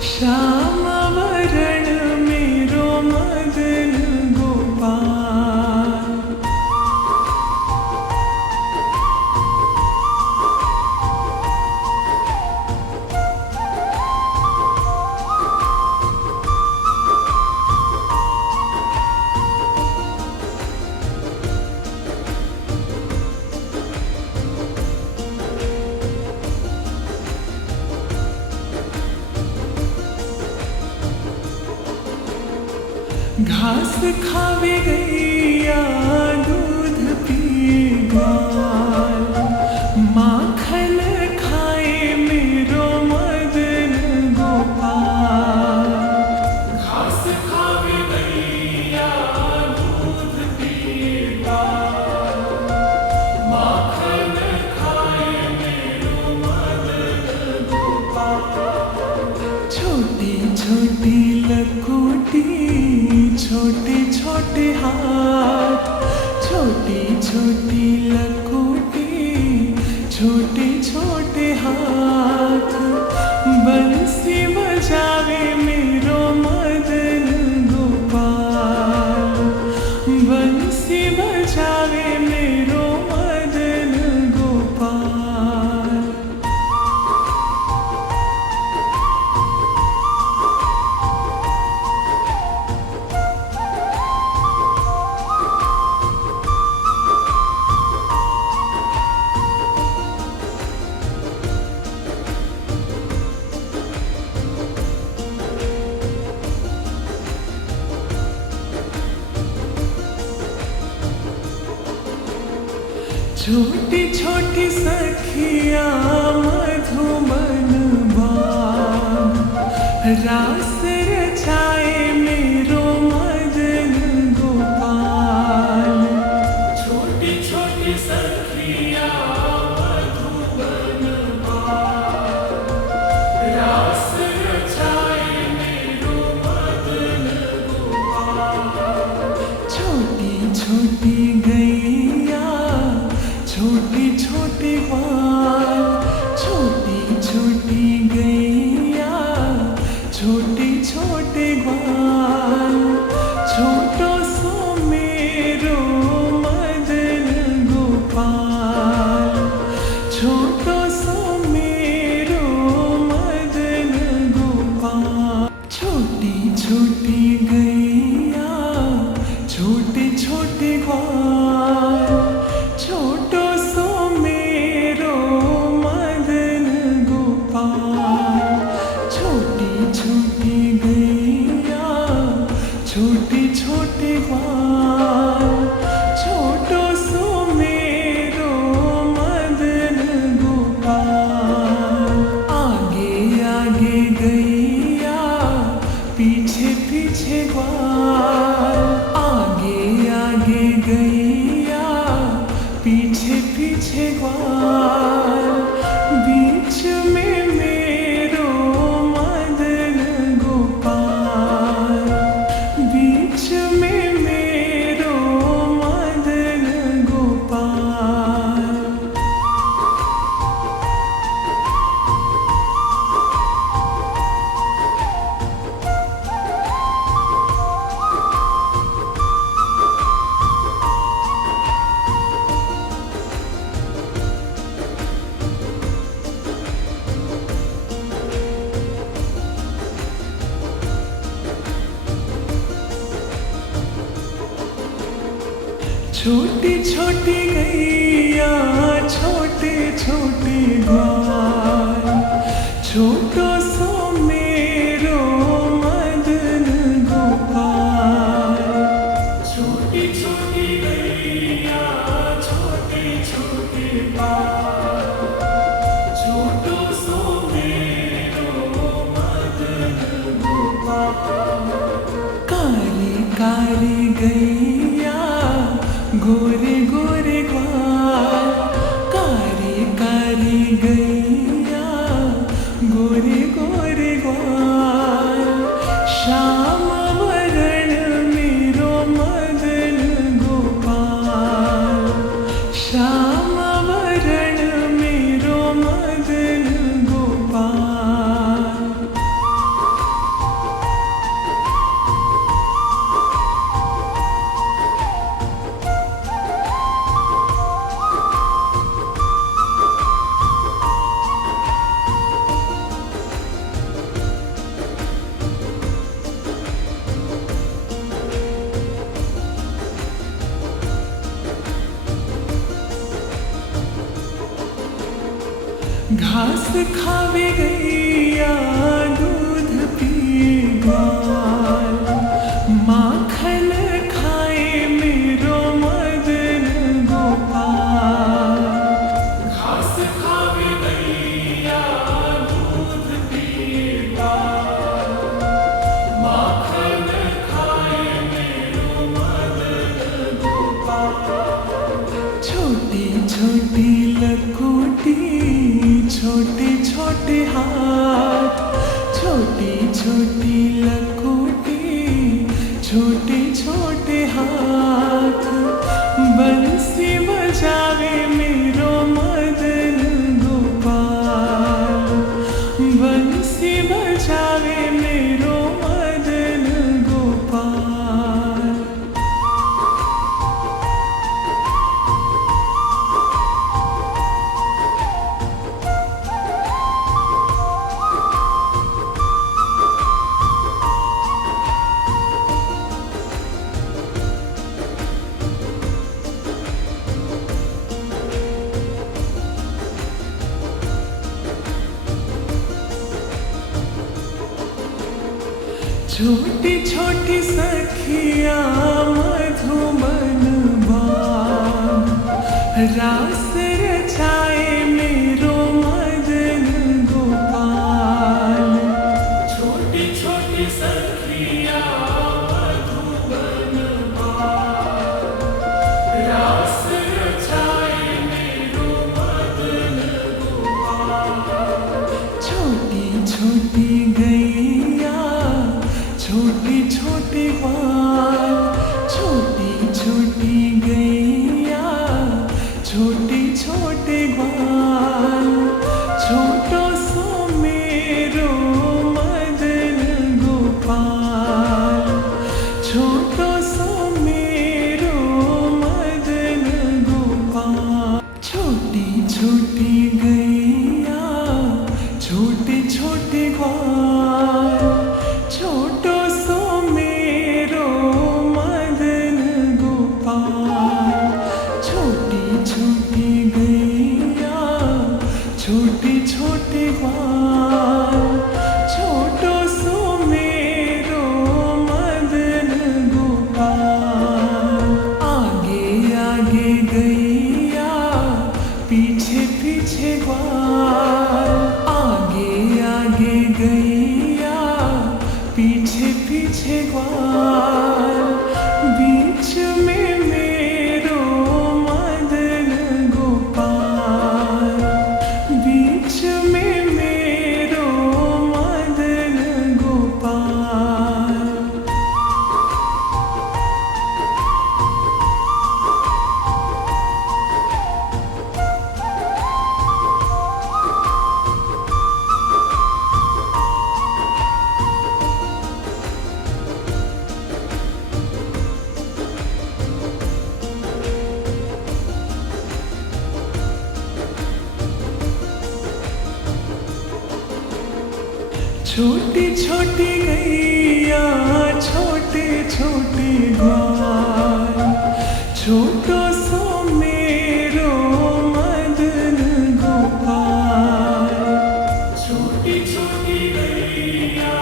श्याम वरण मेरो मदन गोपाल। घास खावे गैया दूध पिए ग्वाल, माखन खाए मेरो मदन गोपाल। घास खावे गैया दूध पिए ग्वाल, माखन खाए मेरो मदन गोपाल। छोटी छोटी लकोटी छोटे छोटे हाथ, छोटी छोटी लकोटी छोटे छोटे हाथ, बंसी बजावे मेरो मदन गोपाल, बंसी बजावे मेरो मदन गोपाल। छोटी छोटी सखिया मधुबन बाग, रास रचाए मेरो मदन गोपाल। छोटी छोटी सखिया मधुबन बाग, रास रचाए मेरो मदन गोपाल। छोटी छोटी गैया छोटी छोटी ग्वाल, छोटी छोटी गैया छोटी छोटी ग्वाल, छोटो सो मेरो मदन गोपाल, छोटो सो मेरो मदन गोपाल। छोटी छोटी गैया छोटी छोटी ग्वाल, छोटो सो मेरो मदन गोपाल। छोटी छोटी गैया छोटी छोटी ग्वाल, छोटो सो मेरो मदन गोपाल। आगे आगे गैया पीछे पीछे ग्वाल, आगे आगे गैया पीछे पीछे ग्वाल, बीच में मेरो मदन गोपाल, बीच में मेरो मदन गोपाल। छोटी छोटी गैया छोटे छोटे ग्वाल, छोटो सो मेरो मदन गोपाल। छोटी छोटी गैया छोटे छोटे ग्वाल, छोटो सो मेरो मदन गोपाल। काली काली गैया गोरे गोरे ग्वाल, कारी कारी गैया गोरे गोरे ग्वाल, श्याम वरण मेरो मदन गोपाल, श्याम वरण मेरो मदन गोपाल। घास खावे गैया दूध पिए ग्वाल, माखन छोटी छोटी लकोटी, छोटे छोटे हाथ, छोटी छोटी लकोटी, छोटे छोटे हाथ, बंसी बजावे मेरो मदन गोपाल, बंसी बजावे मेरो मदन गोपाल। छोटी छोटी सखिया मधुबन बाग, रास रचाए मेरो मदन गोपाल। छोटी छोटी सखिया मधुबन बाग, रास रचाए मेरो मदन गोपाल। छोटी छोटी गैया, छोटी छोटी ग्वाल, छोटी छोटी गैया, छोटी छोटी ग्वाल, छोटो सो मेरो मदन गोपाल, छोटो सो मेरो मदन गोपाल। छोटी छोटी गैया, छोटी छोटी ग्वाल, छोटो सो मेरो मदन गोपाल। छोटी छोटी गैया, छोटी छोटी ग्वाल, छोटो सो मेरो मदन गोपाल। आगे आगे गैया, पीछे पीछे ग्वाल, आगे आगे गैया, पीछे पीछे ग्वाल, बीच में मेरो मदन गोपाल, बीच में मेरो मदन गोपाल। छोटी छोटी गैया, छोटे छोटे ग्वाल, छोटो सो मेरो मदन गोपाल। छोटी छोटी गैया,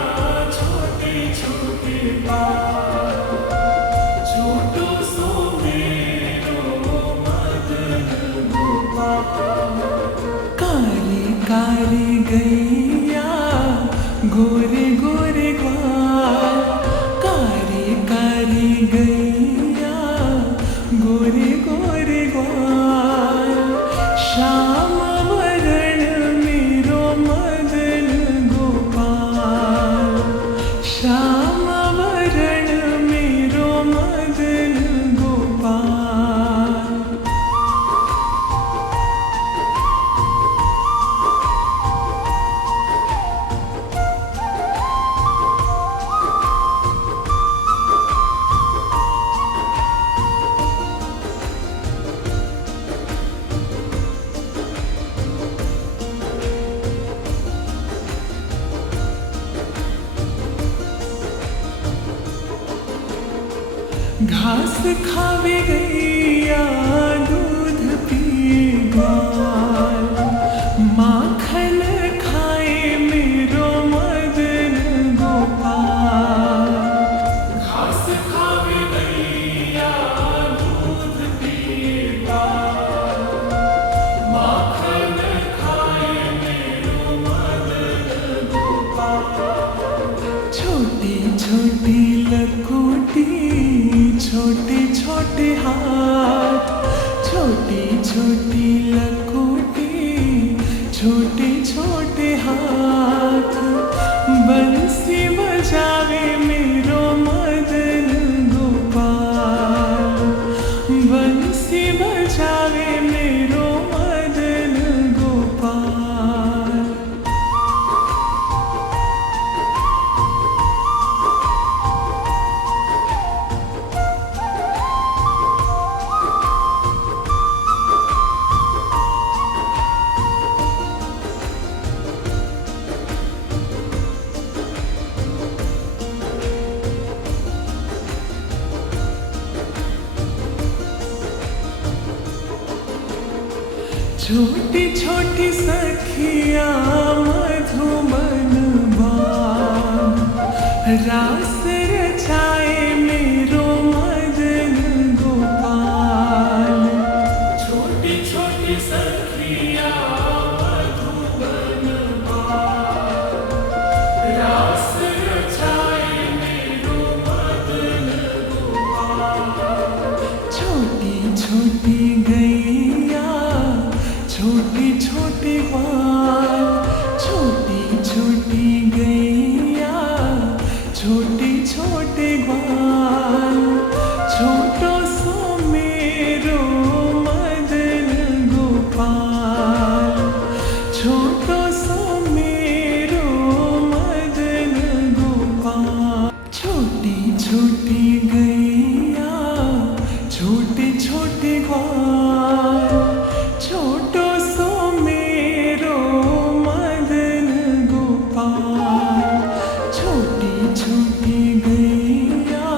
छोटे छोटे ग्वाल, छोटो सो मेरो मदन गोपाल। कारी कारी गैया, गोरे गोरे ग्वाल, कारी कारी गैया, गोरे गोरे ग्वाल, श्याम वरण मेरो मदन गोपाल, श्याम वरण मेरो मदन गोपाल। घास खावे गैया, दूध पिए ग्वाल, माखन खाए मेरो मदन गोपाल। घास खावे गैया, दूध पिए ग्वाल, माखन खाए मेरो मदन गोपाल। छोटी छोटी लकोटी, छोटे छोटे हाथ, छोटी लकोटी, छोटे छोटे हाथ, बंसी बजावे मेरो मदन गोपाल, बंसी बजावे मेरो मदन गोपाल। छोटी छोटी सखिया मधुबन बाग, रास रचाए मेरो मदन गोपाल। छोटी छोटी सखिया मधुबन बाग, रास रचाए मेरो मदन गोपाल। छोटी छोटी गैया, छोटी छोटी ग्वाल, छोटी छोटी गैया, छोटी छोटी ग्वाल, छोटो सो मेरो मदन गोपाल, छोटो सो मेरो मदन गोपाल। छोटी छोटी गैया, छोटी छोटी ग्वाल, छोटो सो मेरो मदन गोपाल। छोटी छोटी गैया,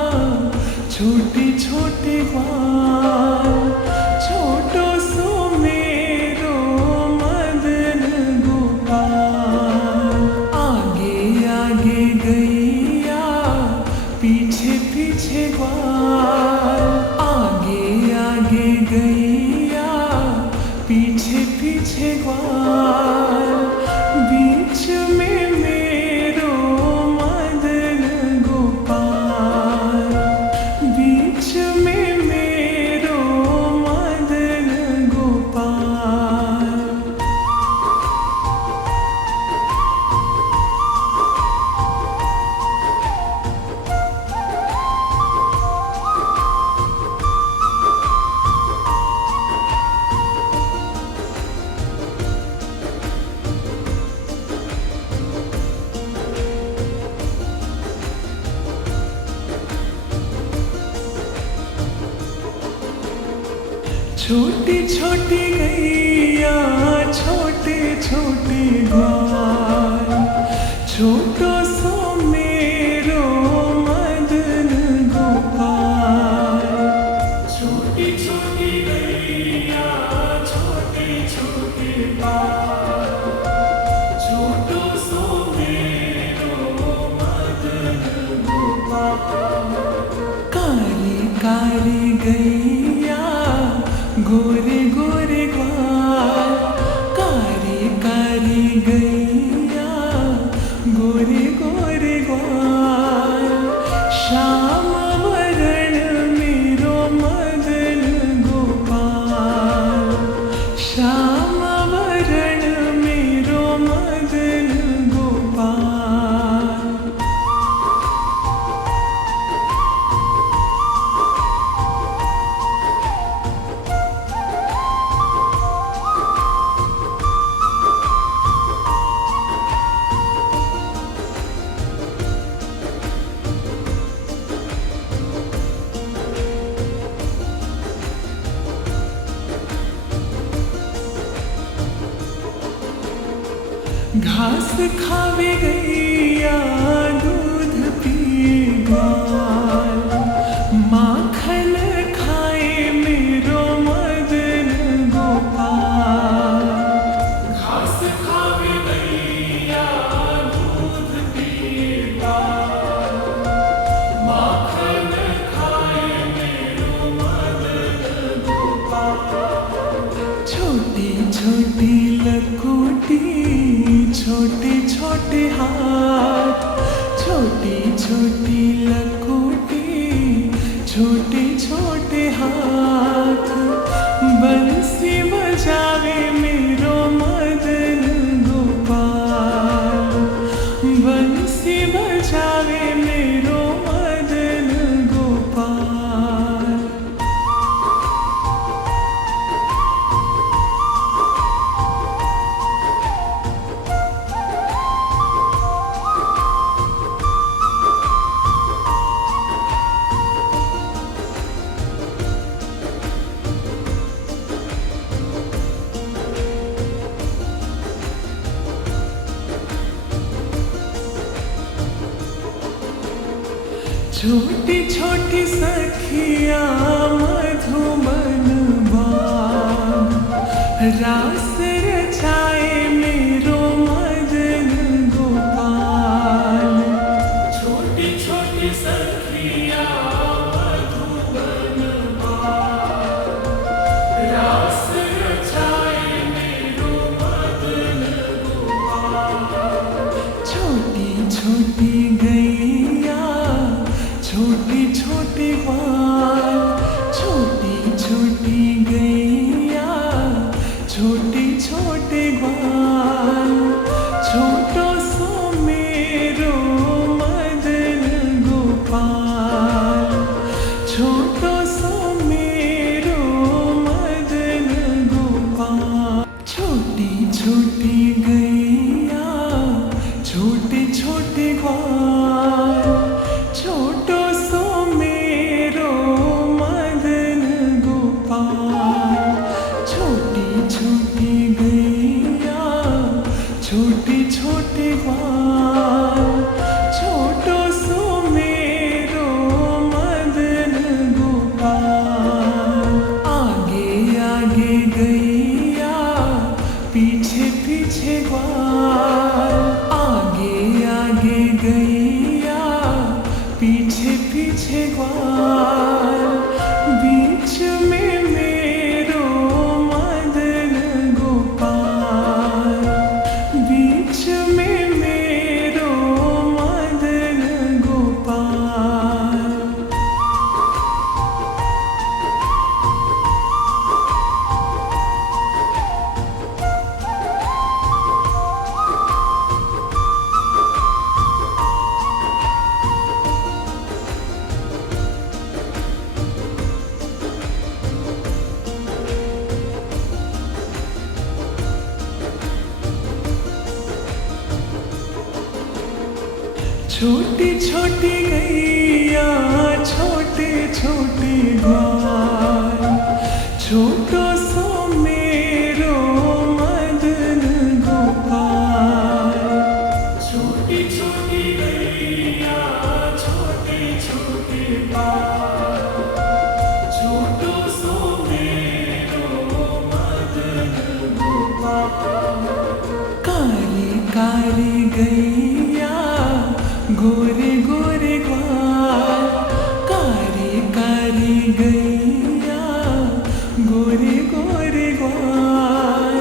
छोटी छोटी ग्वाल, छोटो सो मेरो मदन गोपाल। आगे आगे गैया, पीछे पीछे ग्वाल, आगे आगे गैया, पीछे पीछे ग्वाल, बीच में मेरो मदन गोपाल, बीच में मेरो मदन गोपाल। छोटी छोटी गैया, छोटे छोटे ग्वाल, छोटो सो मेरो मदन गोपाल। छोटी छोटी गैया, छोटे छोटे ग्वाल, छोटो सो मेरो मदन गोपाल। काली काली गैया, गोरे गोरे ग्वाल, कारी कारी गैया, गोरे गोरे ग्वाल, श्याम वरण मेरो मदन गोपाल, श्याम वरण मेरो मदन गोपाल। घास खावे गैया, दूध पी ग्वाल, माखन खाए मेरो मदन गोपाल। घास खावे गैया, दूध पी ग्वाल, माखन खाए मेरो मदन गोपाल। छोटी छोटी लकोटी, छोटे छोटे हाथ, छोटी छोटी लकोटी, छोटे छोटे हाथ, बंसी छोटी छोटी सखिया मधुबन बाग, रास रचाए मेरो मदन गोपाल। छोटी छोटी सखिया मधुबन बाग, रास रचाए मेरो मदन गोपाल। छोटी छोटी गैया छोटी छोटी ग्वाल, छोटी छोटी गैया छोटी छोटी ग्वाल। छोटो सो मेरो मदन गोपाल, छोटो सो मेरो मदन गोपाल। छोटी छोटी गैया छोटी छोटी ग्वाल, छोटो सो मेरो मदन गोपाल। छोटी छोटी गैया छोटी छोटी ग्वाल, छोटो सो मेरो मदन गोपाल। आगे आगे गैया पीछे पीछे ग्वाल, आगे आगे गैया पीछे पीछे ग्वाल। बीच में मेरो मदन गोपाल, बीच में मेरो मदन गोपाल। छोटी छोटी गैया छोटे छोटे ग्वाल, छोटो सो मेरो मदन गोपाल। छोटी छोटी गैया छोटे छोटे ग्वाल, छोटो सो मेरो मदन गोपाल। काली काली गैया गोरे गोरे ग्वाल, कारी कारी गैया गोरे गोरे ग्वाल।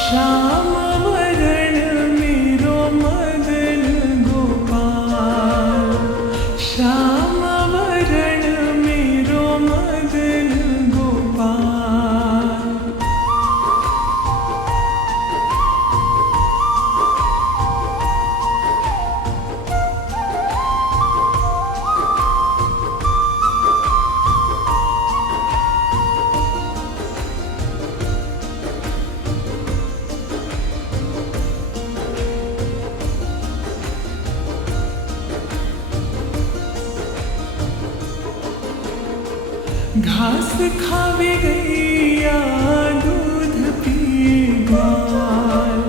श्याम वरण मेरो मदन गोपाल, श्याम वरण मेरो मदन गोपाल। घास खावे गैया दूध पी ग्वाल,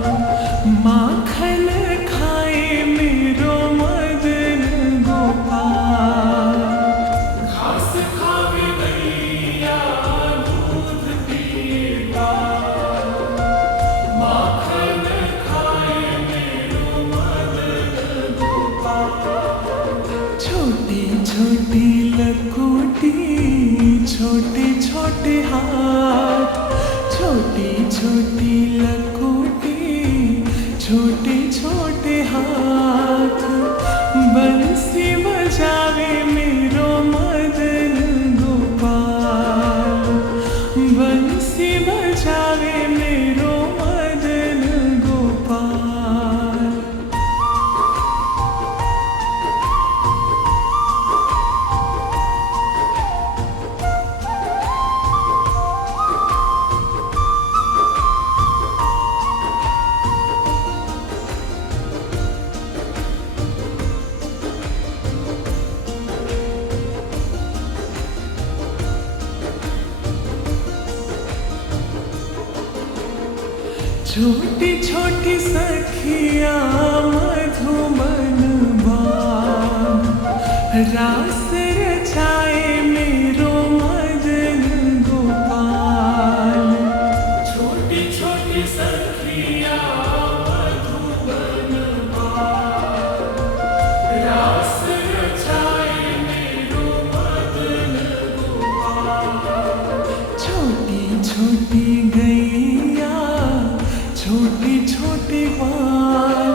माखन खाए मेरो मदन गोपाल। घास खावे गैया दूध पी ग्वाल, माखन खाए मेरो मदन गोपाल। छोटी छोटी लकोटी छोटे छोटे हाथ, छोटी छोटी लकोटी छोटे छोटे हाथ। बंसी बजावे मेरो मदन गोपाल, बंसी बजावे मेरो मदन गोपाल। छोटी छोटी सखिया मधुबन बाग, रास रचाए मेरो मदन गोपाल। छोटी छोटी सखिया मधुबन बाल, रास रचाए मेरो मदन गोपाल। छोटी छोटी गैया छोटी छोटी ग्वाल,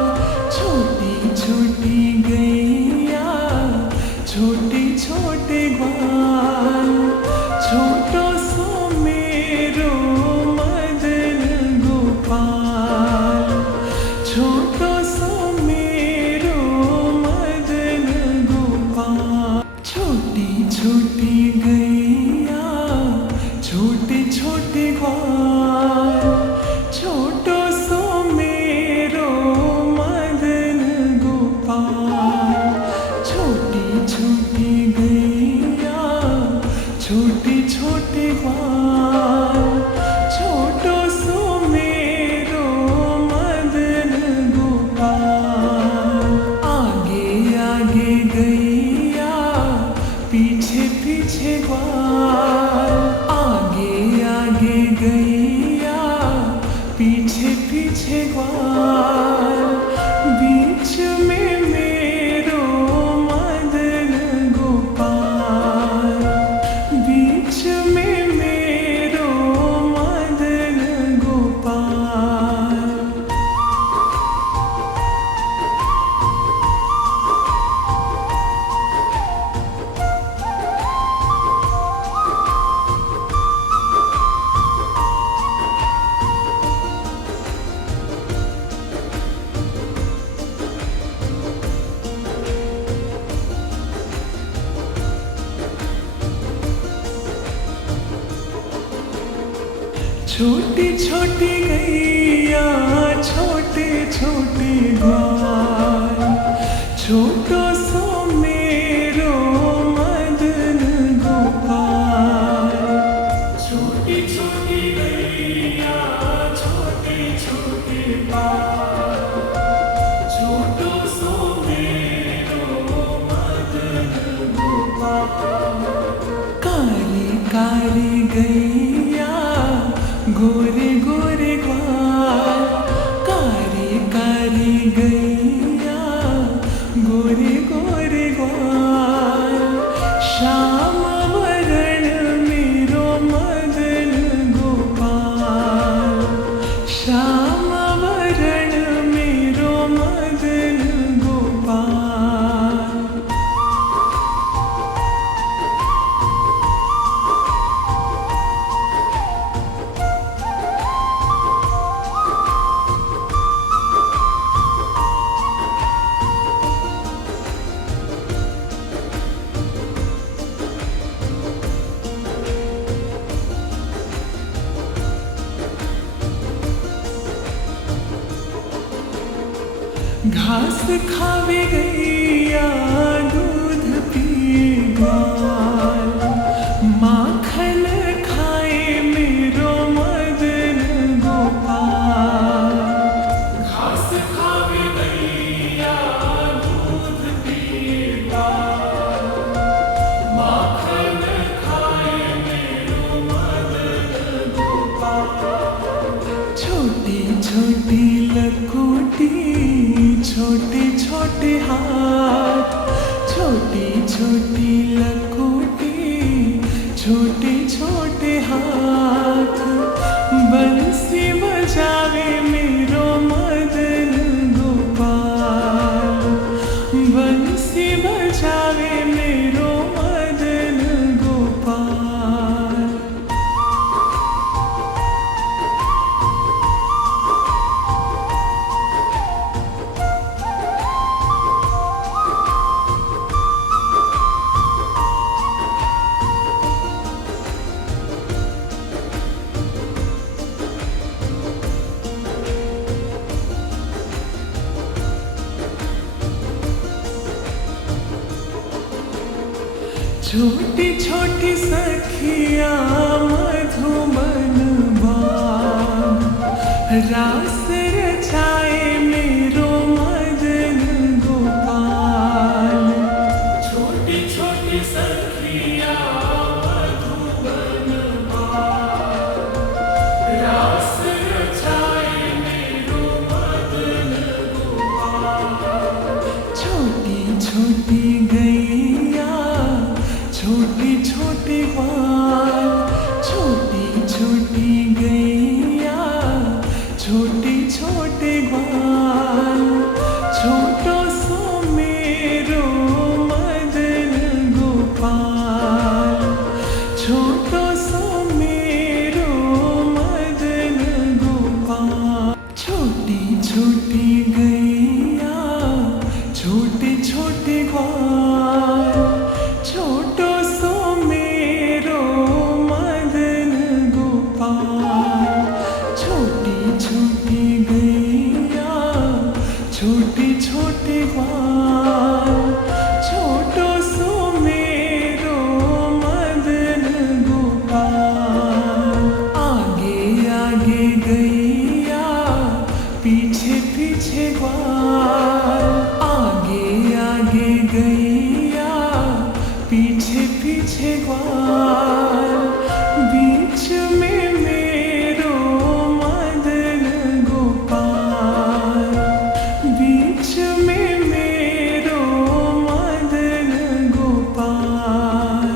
छोटी छोटी गैया छोटे छोटे ग्वाल। छोटो सो मेरो मदन गोपाल, छोटो सो मेरो मदन गोपाल। छोटी छोटी गैया छोटे छोटे ग्वाल, छोटो सो मेरो मदन गोपाल। छोटी छोटी गैया छोटे छोटे ग्वाल, छोटो सो मेरो मदन गोपाल। आगे आगे गैया पीछे पीछे ग्वाल, आगे आगे गैया पीछे पीछे ग्वाल। बीच में मेरो मदन गोपाल, बीच में मेरो मदन गोपाल। छोटी छोटी गैया छोटे छोटे ग्वाल, छोटो सो मेरो मदन गोपाल। छोटी छोटी गैया छोटे छोटे ग्वाल, छोटो सो मेरो मदन गोपाल। कारी कारी गैया गोरे गोरे ग्वाल, कारी कारी गैया गोरे गोरे ग्वाल। श्याम वरण मेरो मदन गोपाल, श्याम वरण मेरो मदन गोपाल। घास खावे गैया दूध पिए ग्वाल, माखन खाए मेरो मदन गोपाल। घास खावे गैया दूध पिए ग्वाल, माखन खाए मेरो मदन गोपाल। छोटी छोटी लकोटी छोटे छोटे हाथ, छोटी छोटी लकोटी छोटे छोटे हाथ। बंसी बजावे मेरो मदन गोपाल, बंसी बजावे मेरो मदन गोपाल। छोटी छोटी सखिया मधुबन बाग, रास रचाए मेरो मदन गोपाल। छोटी रास रचाए मेरो मदन गोपाल। छोटी छोटी गैया छोटे छोटे ग्वाल, छोटी छोटी गैया छोटे छोटे ग्वाल। छोटो सो मेरो मदन गोपाल, छोटो सो मेरो मदन गोपाल। छोटी छोटी गैया छोटे छोटे ग्वाल, छोटो सो मेरो मदन गोपाल। छोटी छोटी गैया छोटे छोटे ग्वाल, छोटो सो मेरो मदन गोपाल। आगे आगे गैया पीछे पीछे ग्वाल, आगे आगे गैया पीछे पीछे ग्वाल। बीच में मेरो मदन गोपाल, बीच में मेरो मदन गोपाल।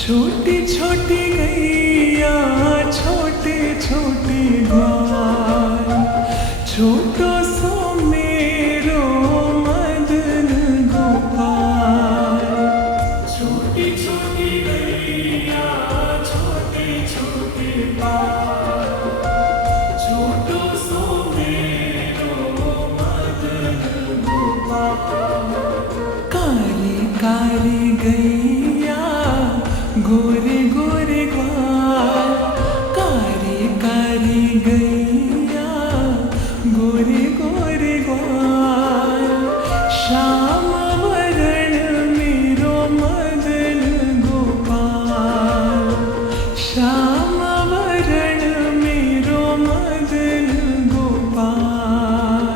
छोटी छोटी गैया छोटे छोटे ग्वाल, छोटो सो मेरो मदन गोपाल। छोटी छोटी गैया छोटे छोटे ग्वाल, छोटो सो मेरो मदन गोपाल। काली काली गैया गोरे गोरे ग्वाल, कारी कारी गैया गोरे गोरे ग्वाल। श्याम वरण मेरो मदन गोपाल, श्याम वरण मेरो मदन गोपाल।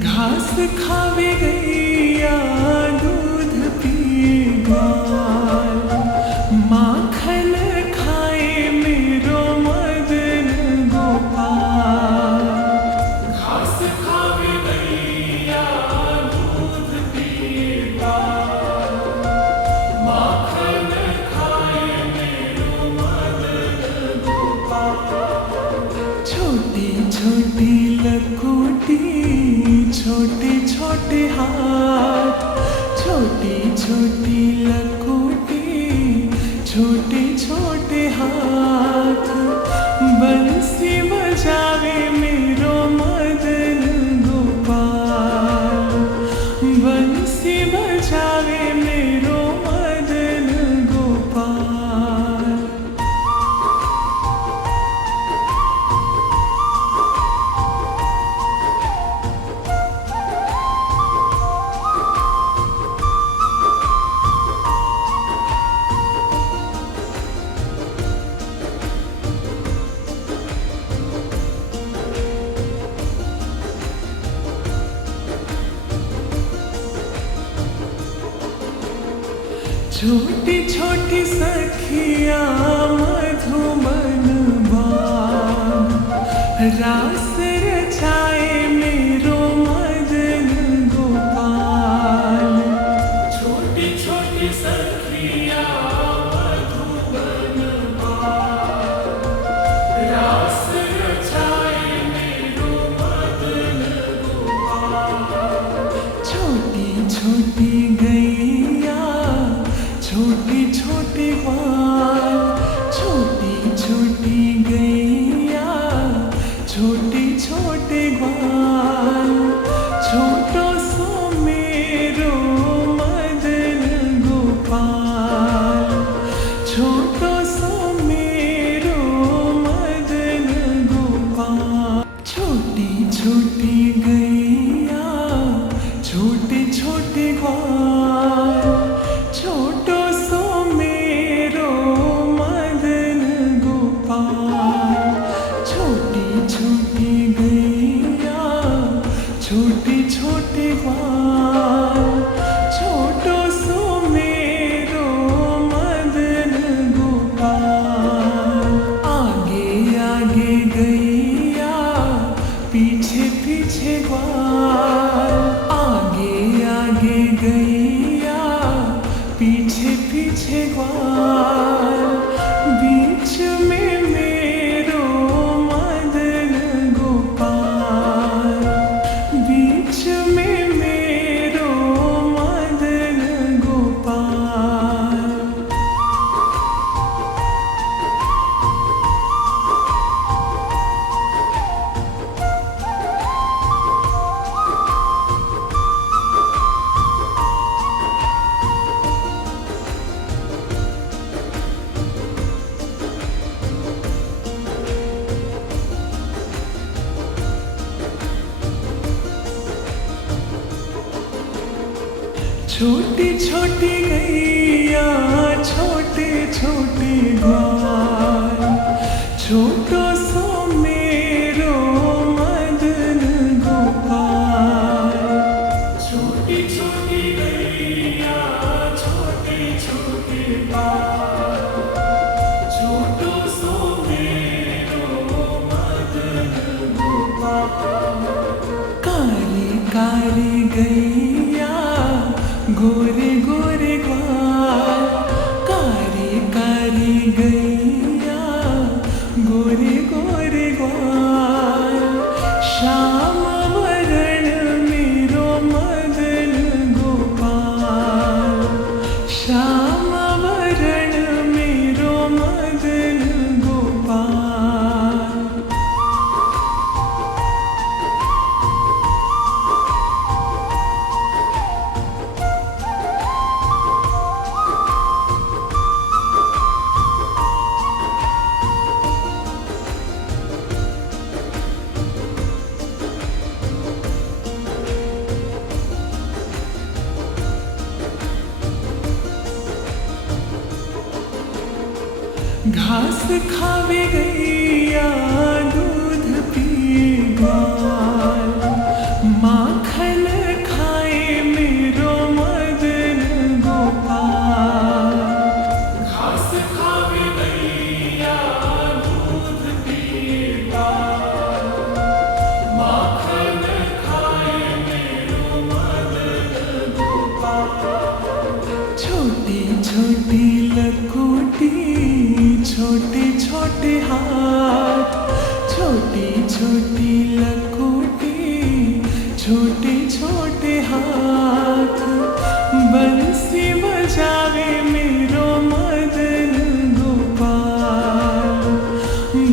घास खावे गैया दूध पिए ग्वाल, माखन खाए मेरो मदन गोपाल। घास खावे गैया दूध पिए ग्वाल, माखन खाए मेरो मदन गोपाल। छोटी छोटी लकोटी छोटे छोटे हाथ, छोटी छोटी लकोटी छोटे छोटे हाथ। बंसी बजावे मेरो मदन गोपाल, बंसी बजावे मेरो मदन गोपाल। छोटी छोटी सखिया मधुबन बाग, रास रचाए मेरो मदन गोपाल। छोटी छोटी सखिया मधुबन बाग, रास रचाए मेरो मदन गोपाल। छोटी छोटी छोटी छोटी गैया छोटे छोटे ग्वाल, छोटो सो मेरो मदन गोपाल। छोटी छोटी गैया छोटे छोटे ग्वाल, छोटो सो मेरो मदन गोपाल। कारी कारी गैया गोरे गोरे ग्वाल, कारी कारी गैया गोरे गोरे ग्वाल। श्याम वरण मेरो मदन गोपाल, श्याम वरण मेरो मदन गोपाल। घास खावे गैया दूध पी ग्वाल, माखन खाए मेरो मदन गोपाल। घास खावे गैया दूध पी ग्वाल, माखन खाए मेरो मदन गोपाल। छोटी छोटी लकोटी छोटे छोटे हाथ, छोटी छोटी लकोटी छोटे छोटे हाथ। बंसी बजावे मेरो मदन गोपाल,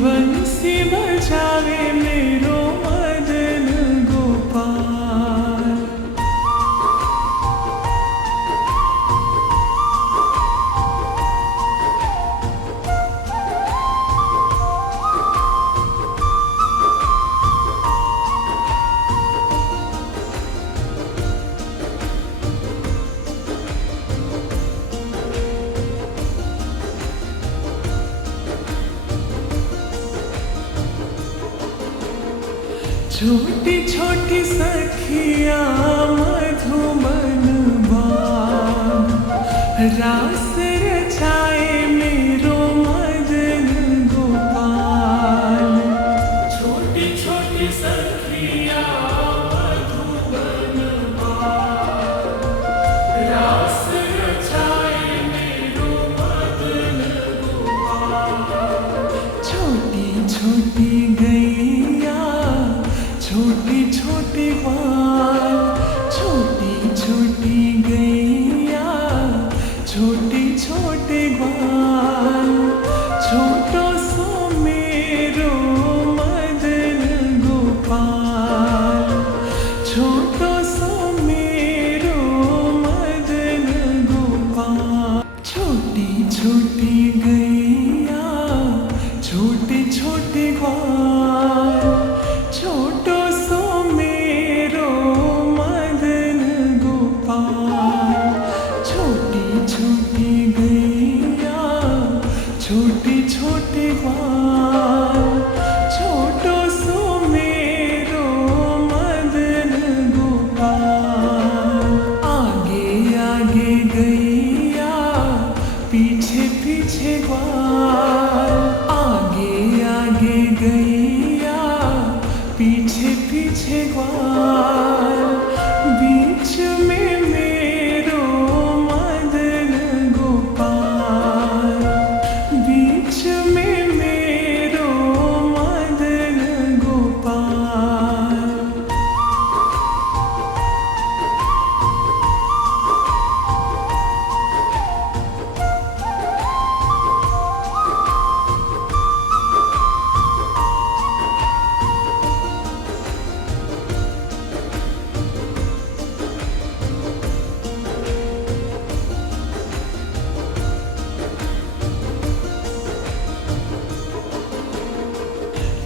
बंसी बजावे मेरो मदन गोपाल। छोटी छोटी सखिया मधुबन बाग, रास रचाए मेरो मदन गोपाल। छोटी छोटी सखिया मधुबन बाग, रास रचाए मेरो मदन गोपाल। छोटी छोटी गैया छोटे छोटे ग्वाल, छोटी छोटी गैया छोटे छोटे ग्वाल। छोटो सो मेरो मदन गोपाल, छोटो सो मेरो मदन गोपाल। छोटी छोटी गैया छोटे छोटे ग्वाल, छोटो सो मेरो मदन गोपाल। छोटी छोटी गैया छोटे छोटे ग्वाल, छोटो सो मेरो मदन गोपाल। आगे आगे गैया पीछे पीछे ग्वाल, आगे आगे गैया पीछे पीछे ग्वाल। बीच में मेरो मदन गोपाल, बीच में मेरो मदन गोपाल।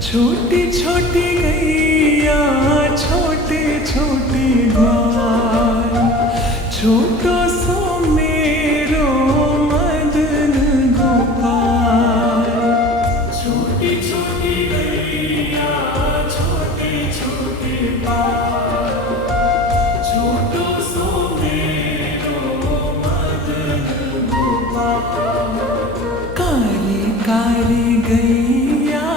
छोटी छोटी गैया छोटे छोटे ग्वाल, छोटो सो मेरो मदन गोपाल। छोटी छोटी गैया छोटे छोटे बाल, छोटो सो मेरो मदन गोपाल। काली काली गैया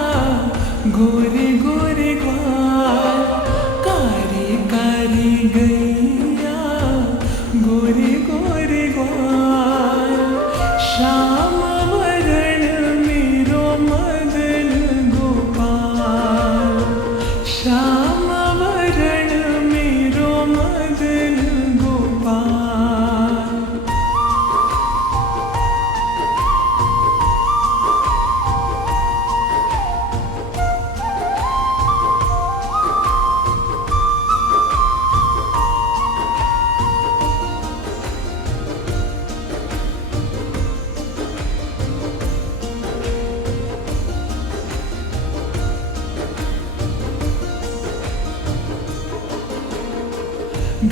गोरे गोरे ग्वाल, काली काली गैया गोरे गोरे ग्वाल। श्याम वरण मेरो मदन गोपाल, श्याम वरण मेरो मदन गोपाल।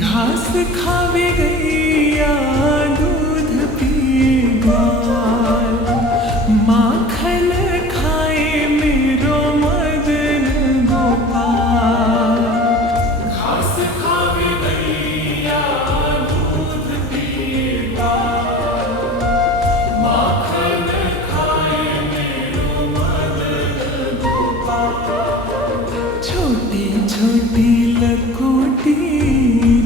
घास खावे गैया दूध पी ग्वाल, माखन खाए मेरो मदन गोपाल। घास खावे गैया दूध पी ग्वाल, माखन खाए मेरो मदन गोपाल। छोटी छोटी लकोटी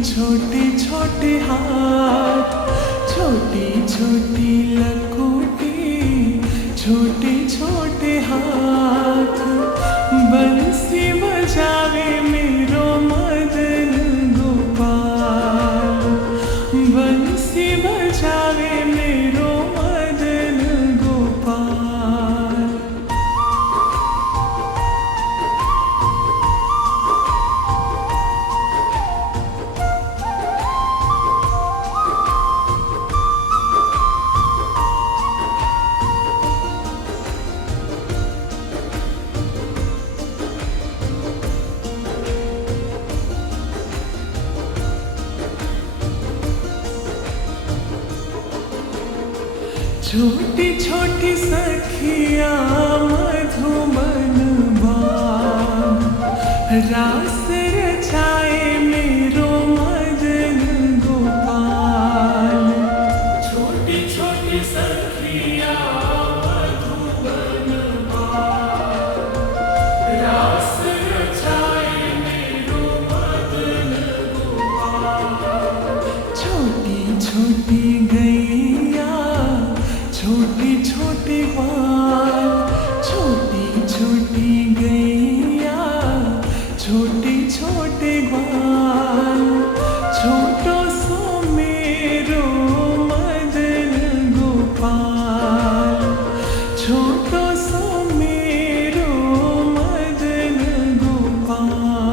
छोटे छोटे हाथ, छोटी छोटी लकोटी छोटे छोटे हाथ। बंसी बजावे मेरो मदन गोपाल, बंसी बजावे मेरो मदन गोपाल। छोटी छोटी सखिया मधुबन बाग, रास रचाए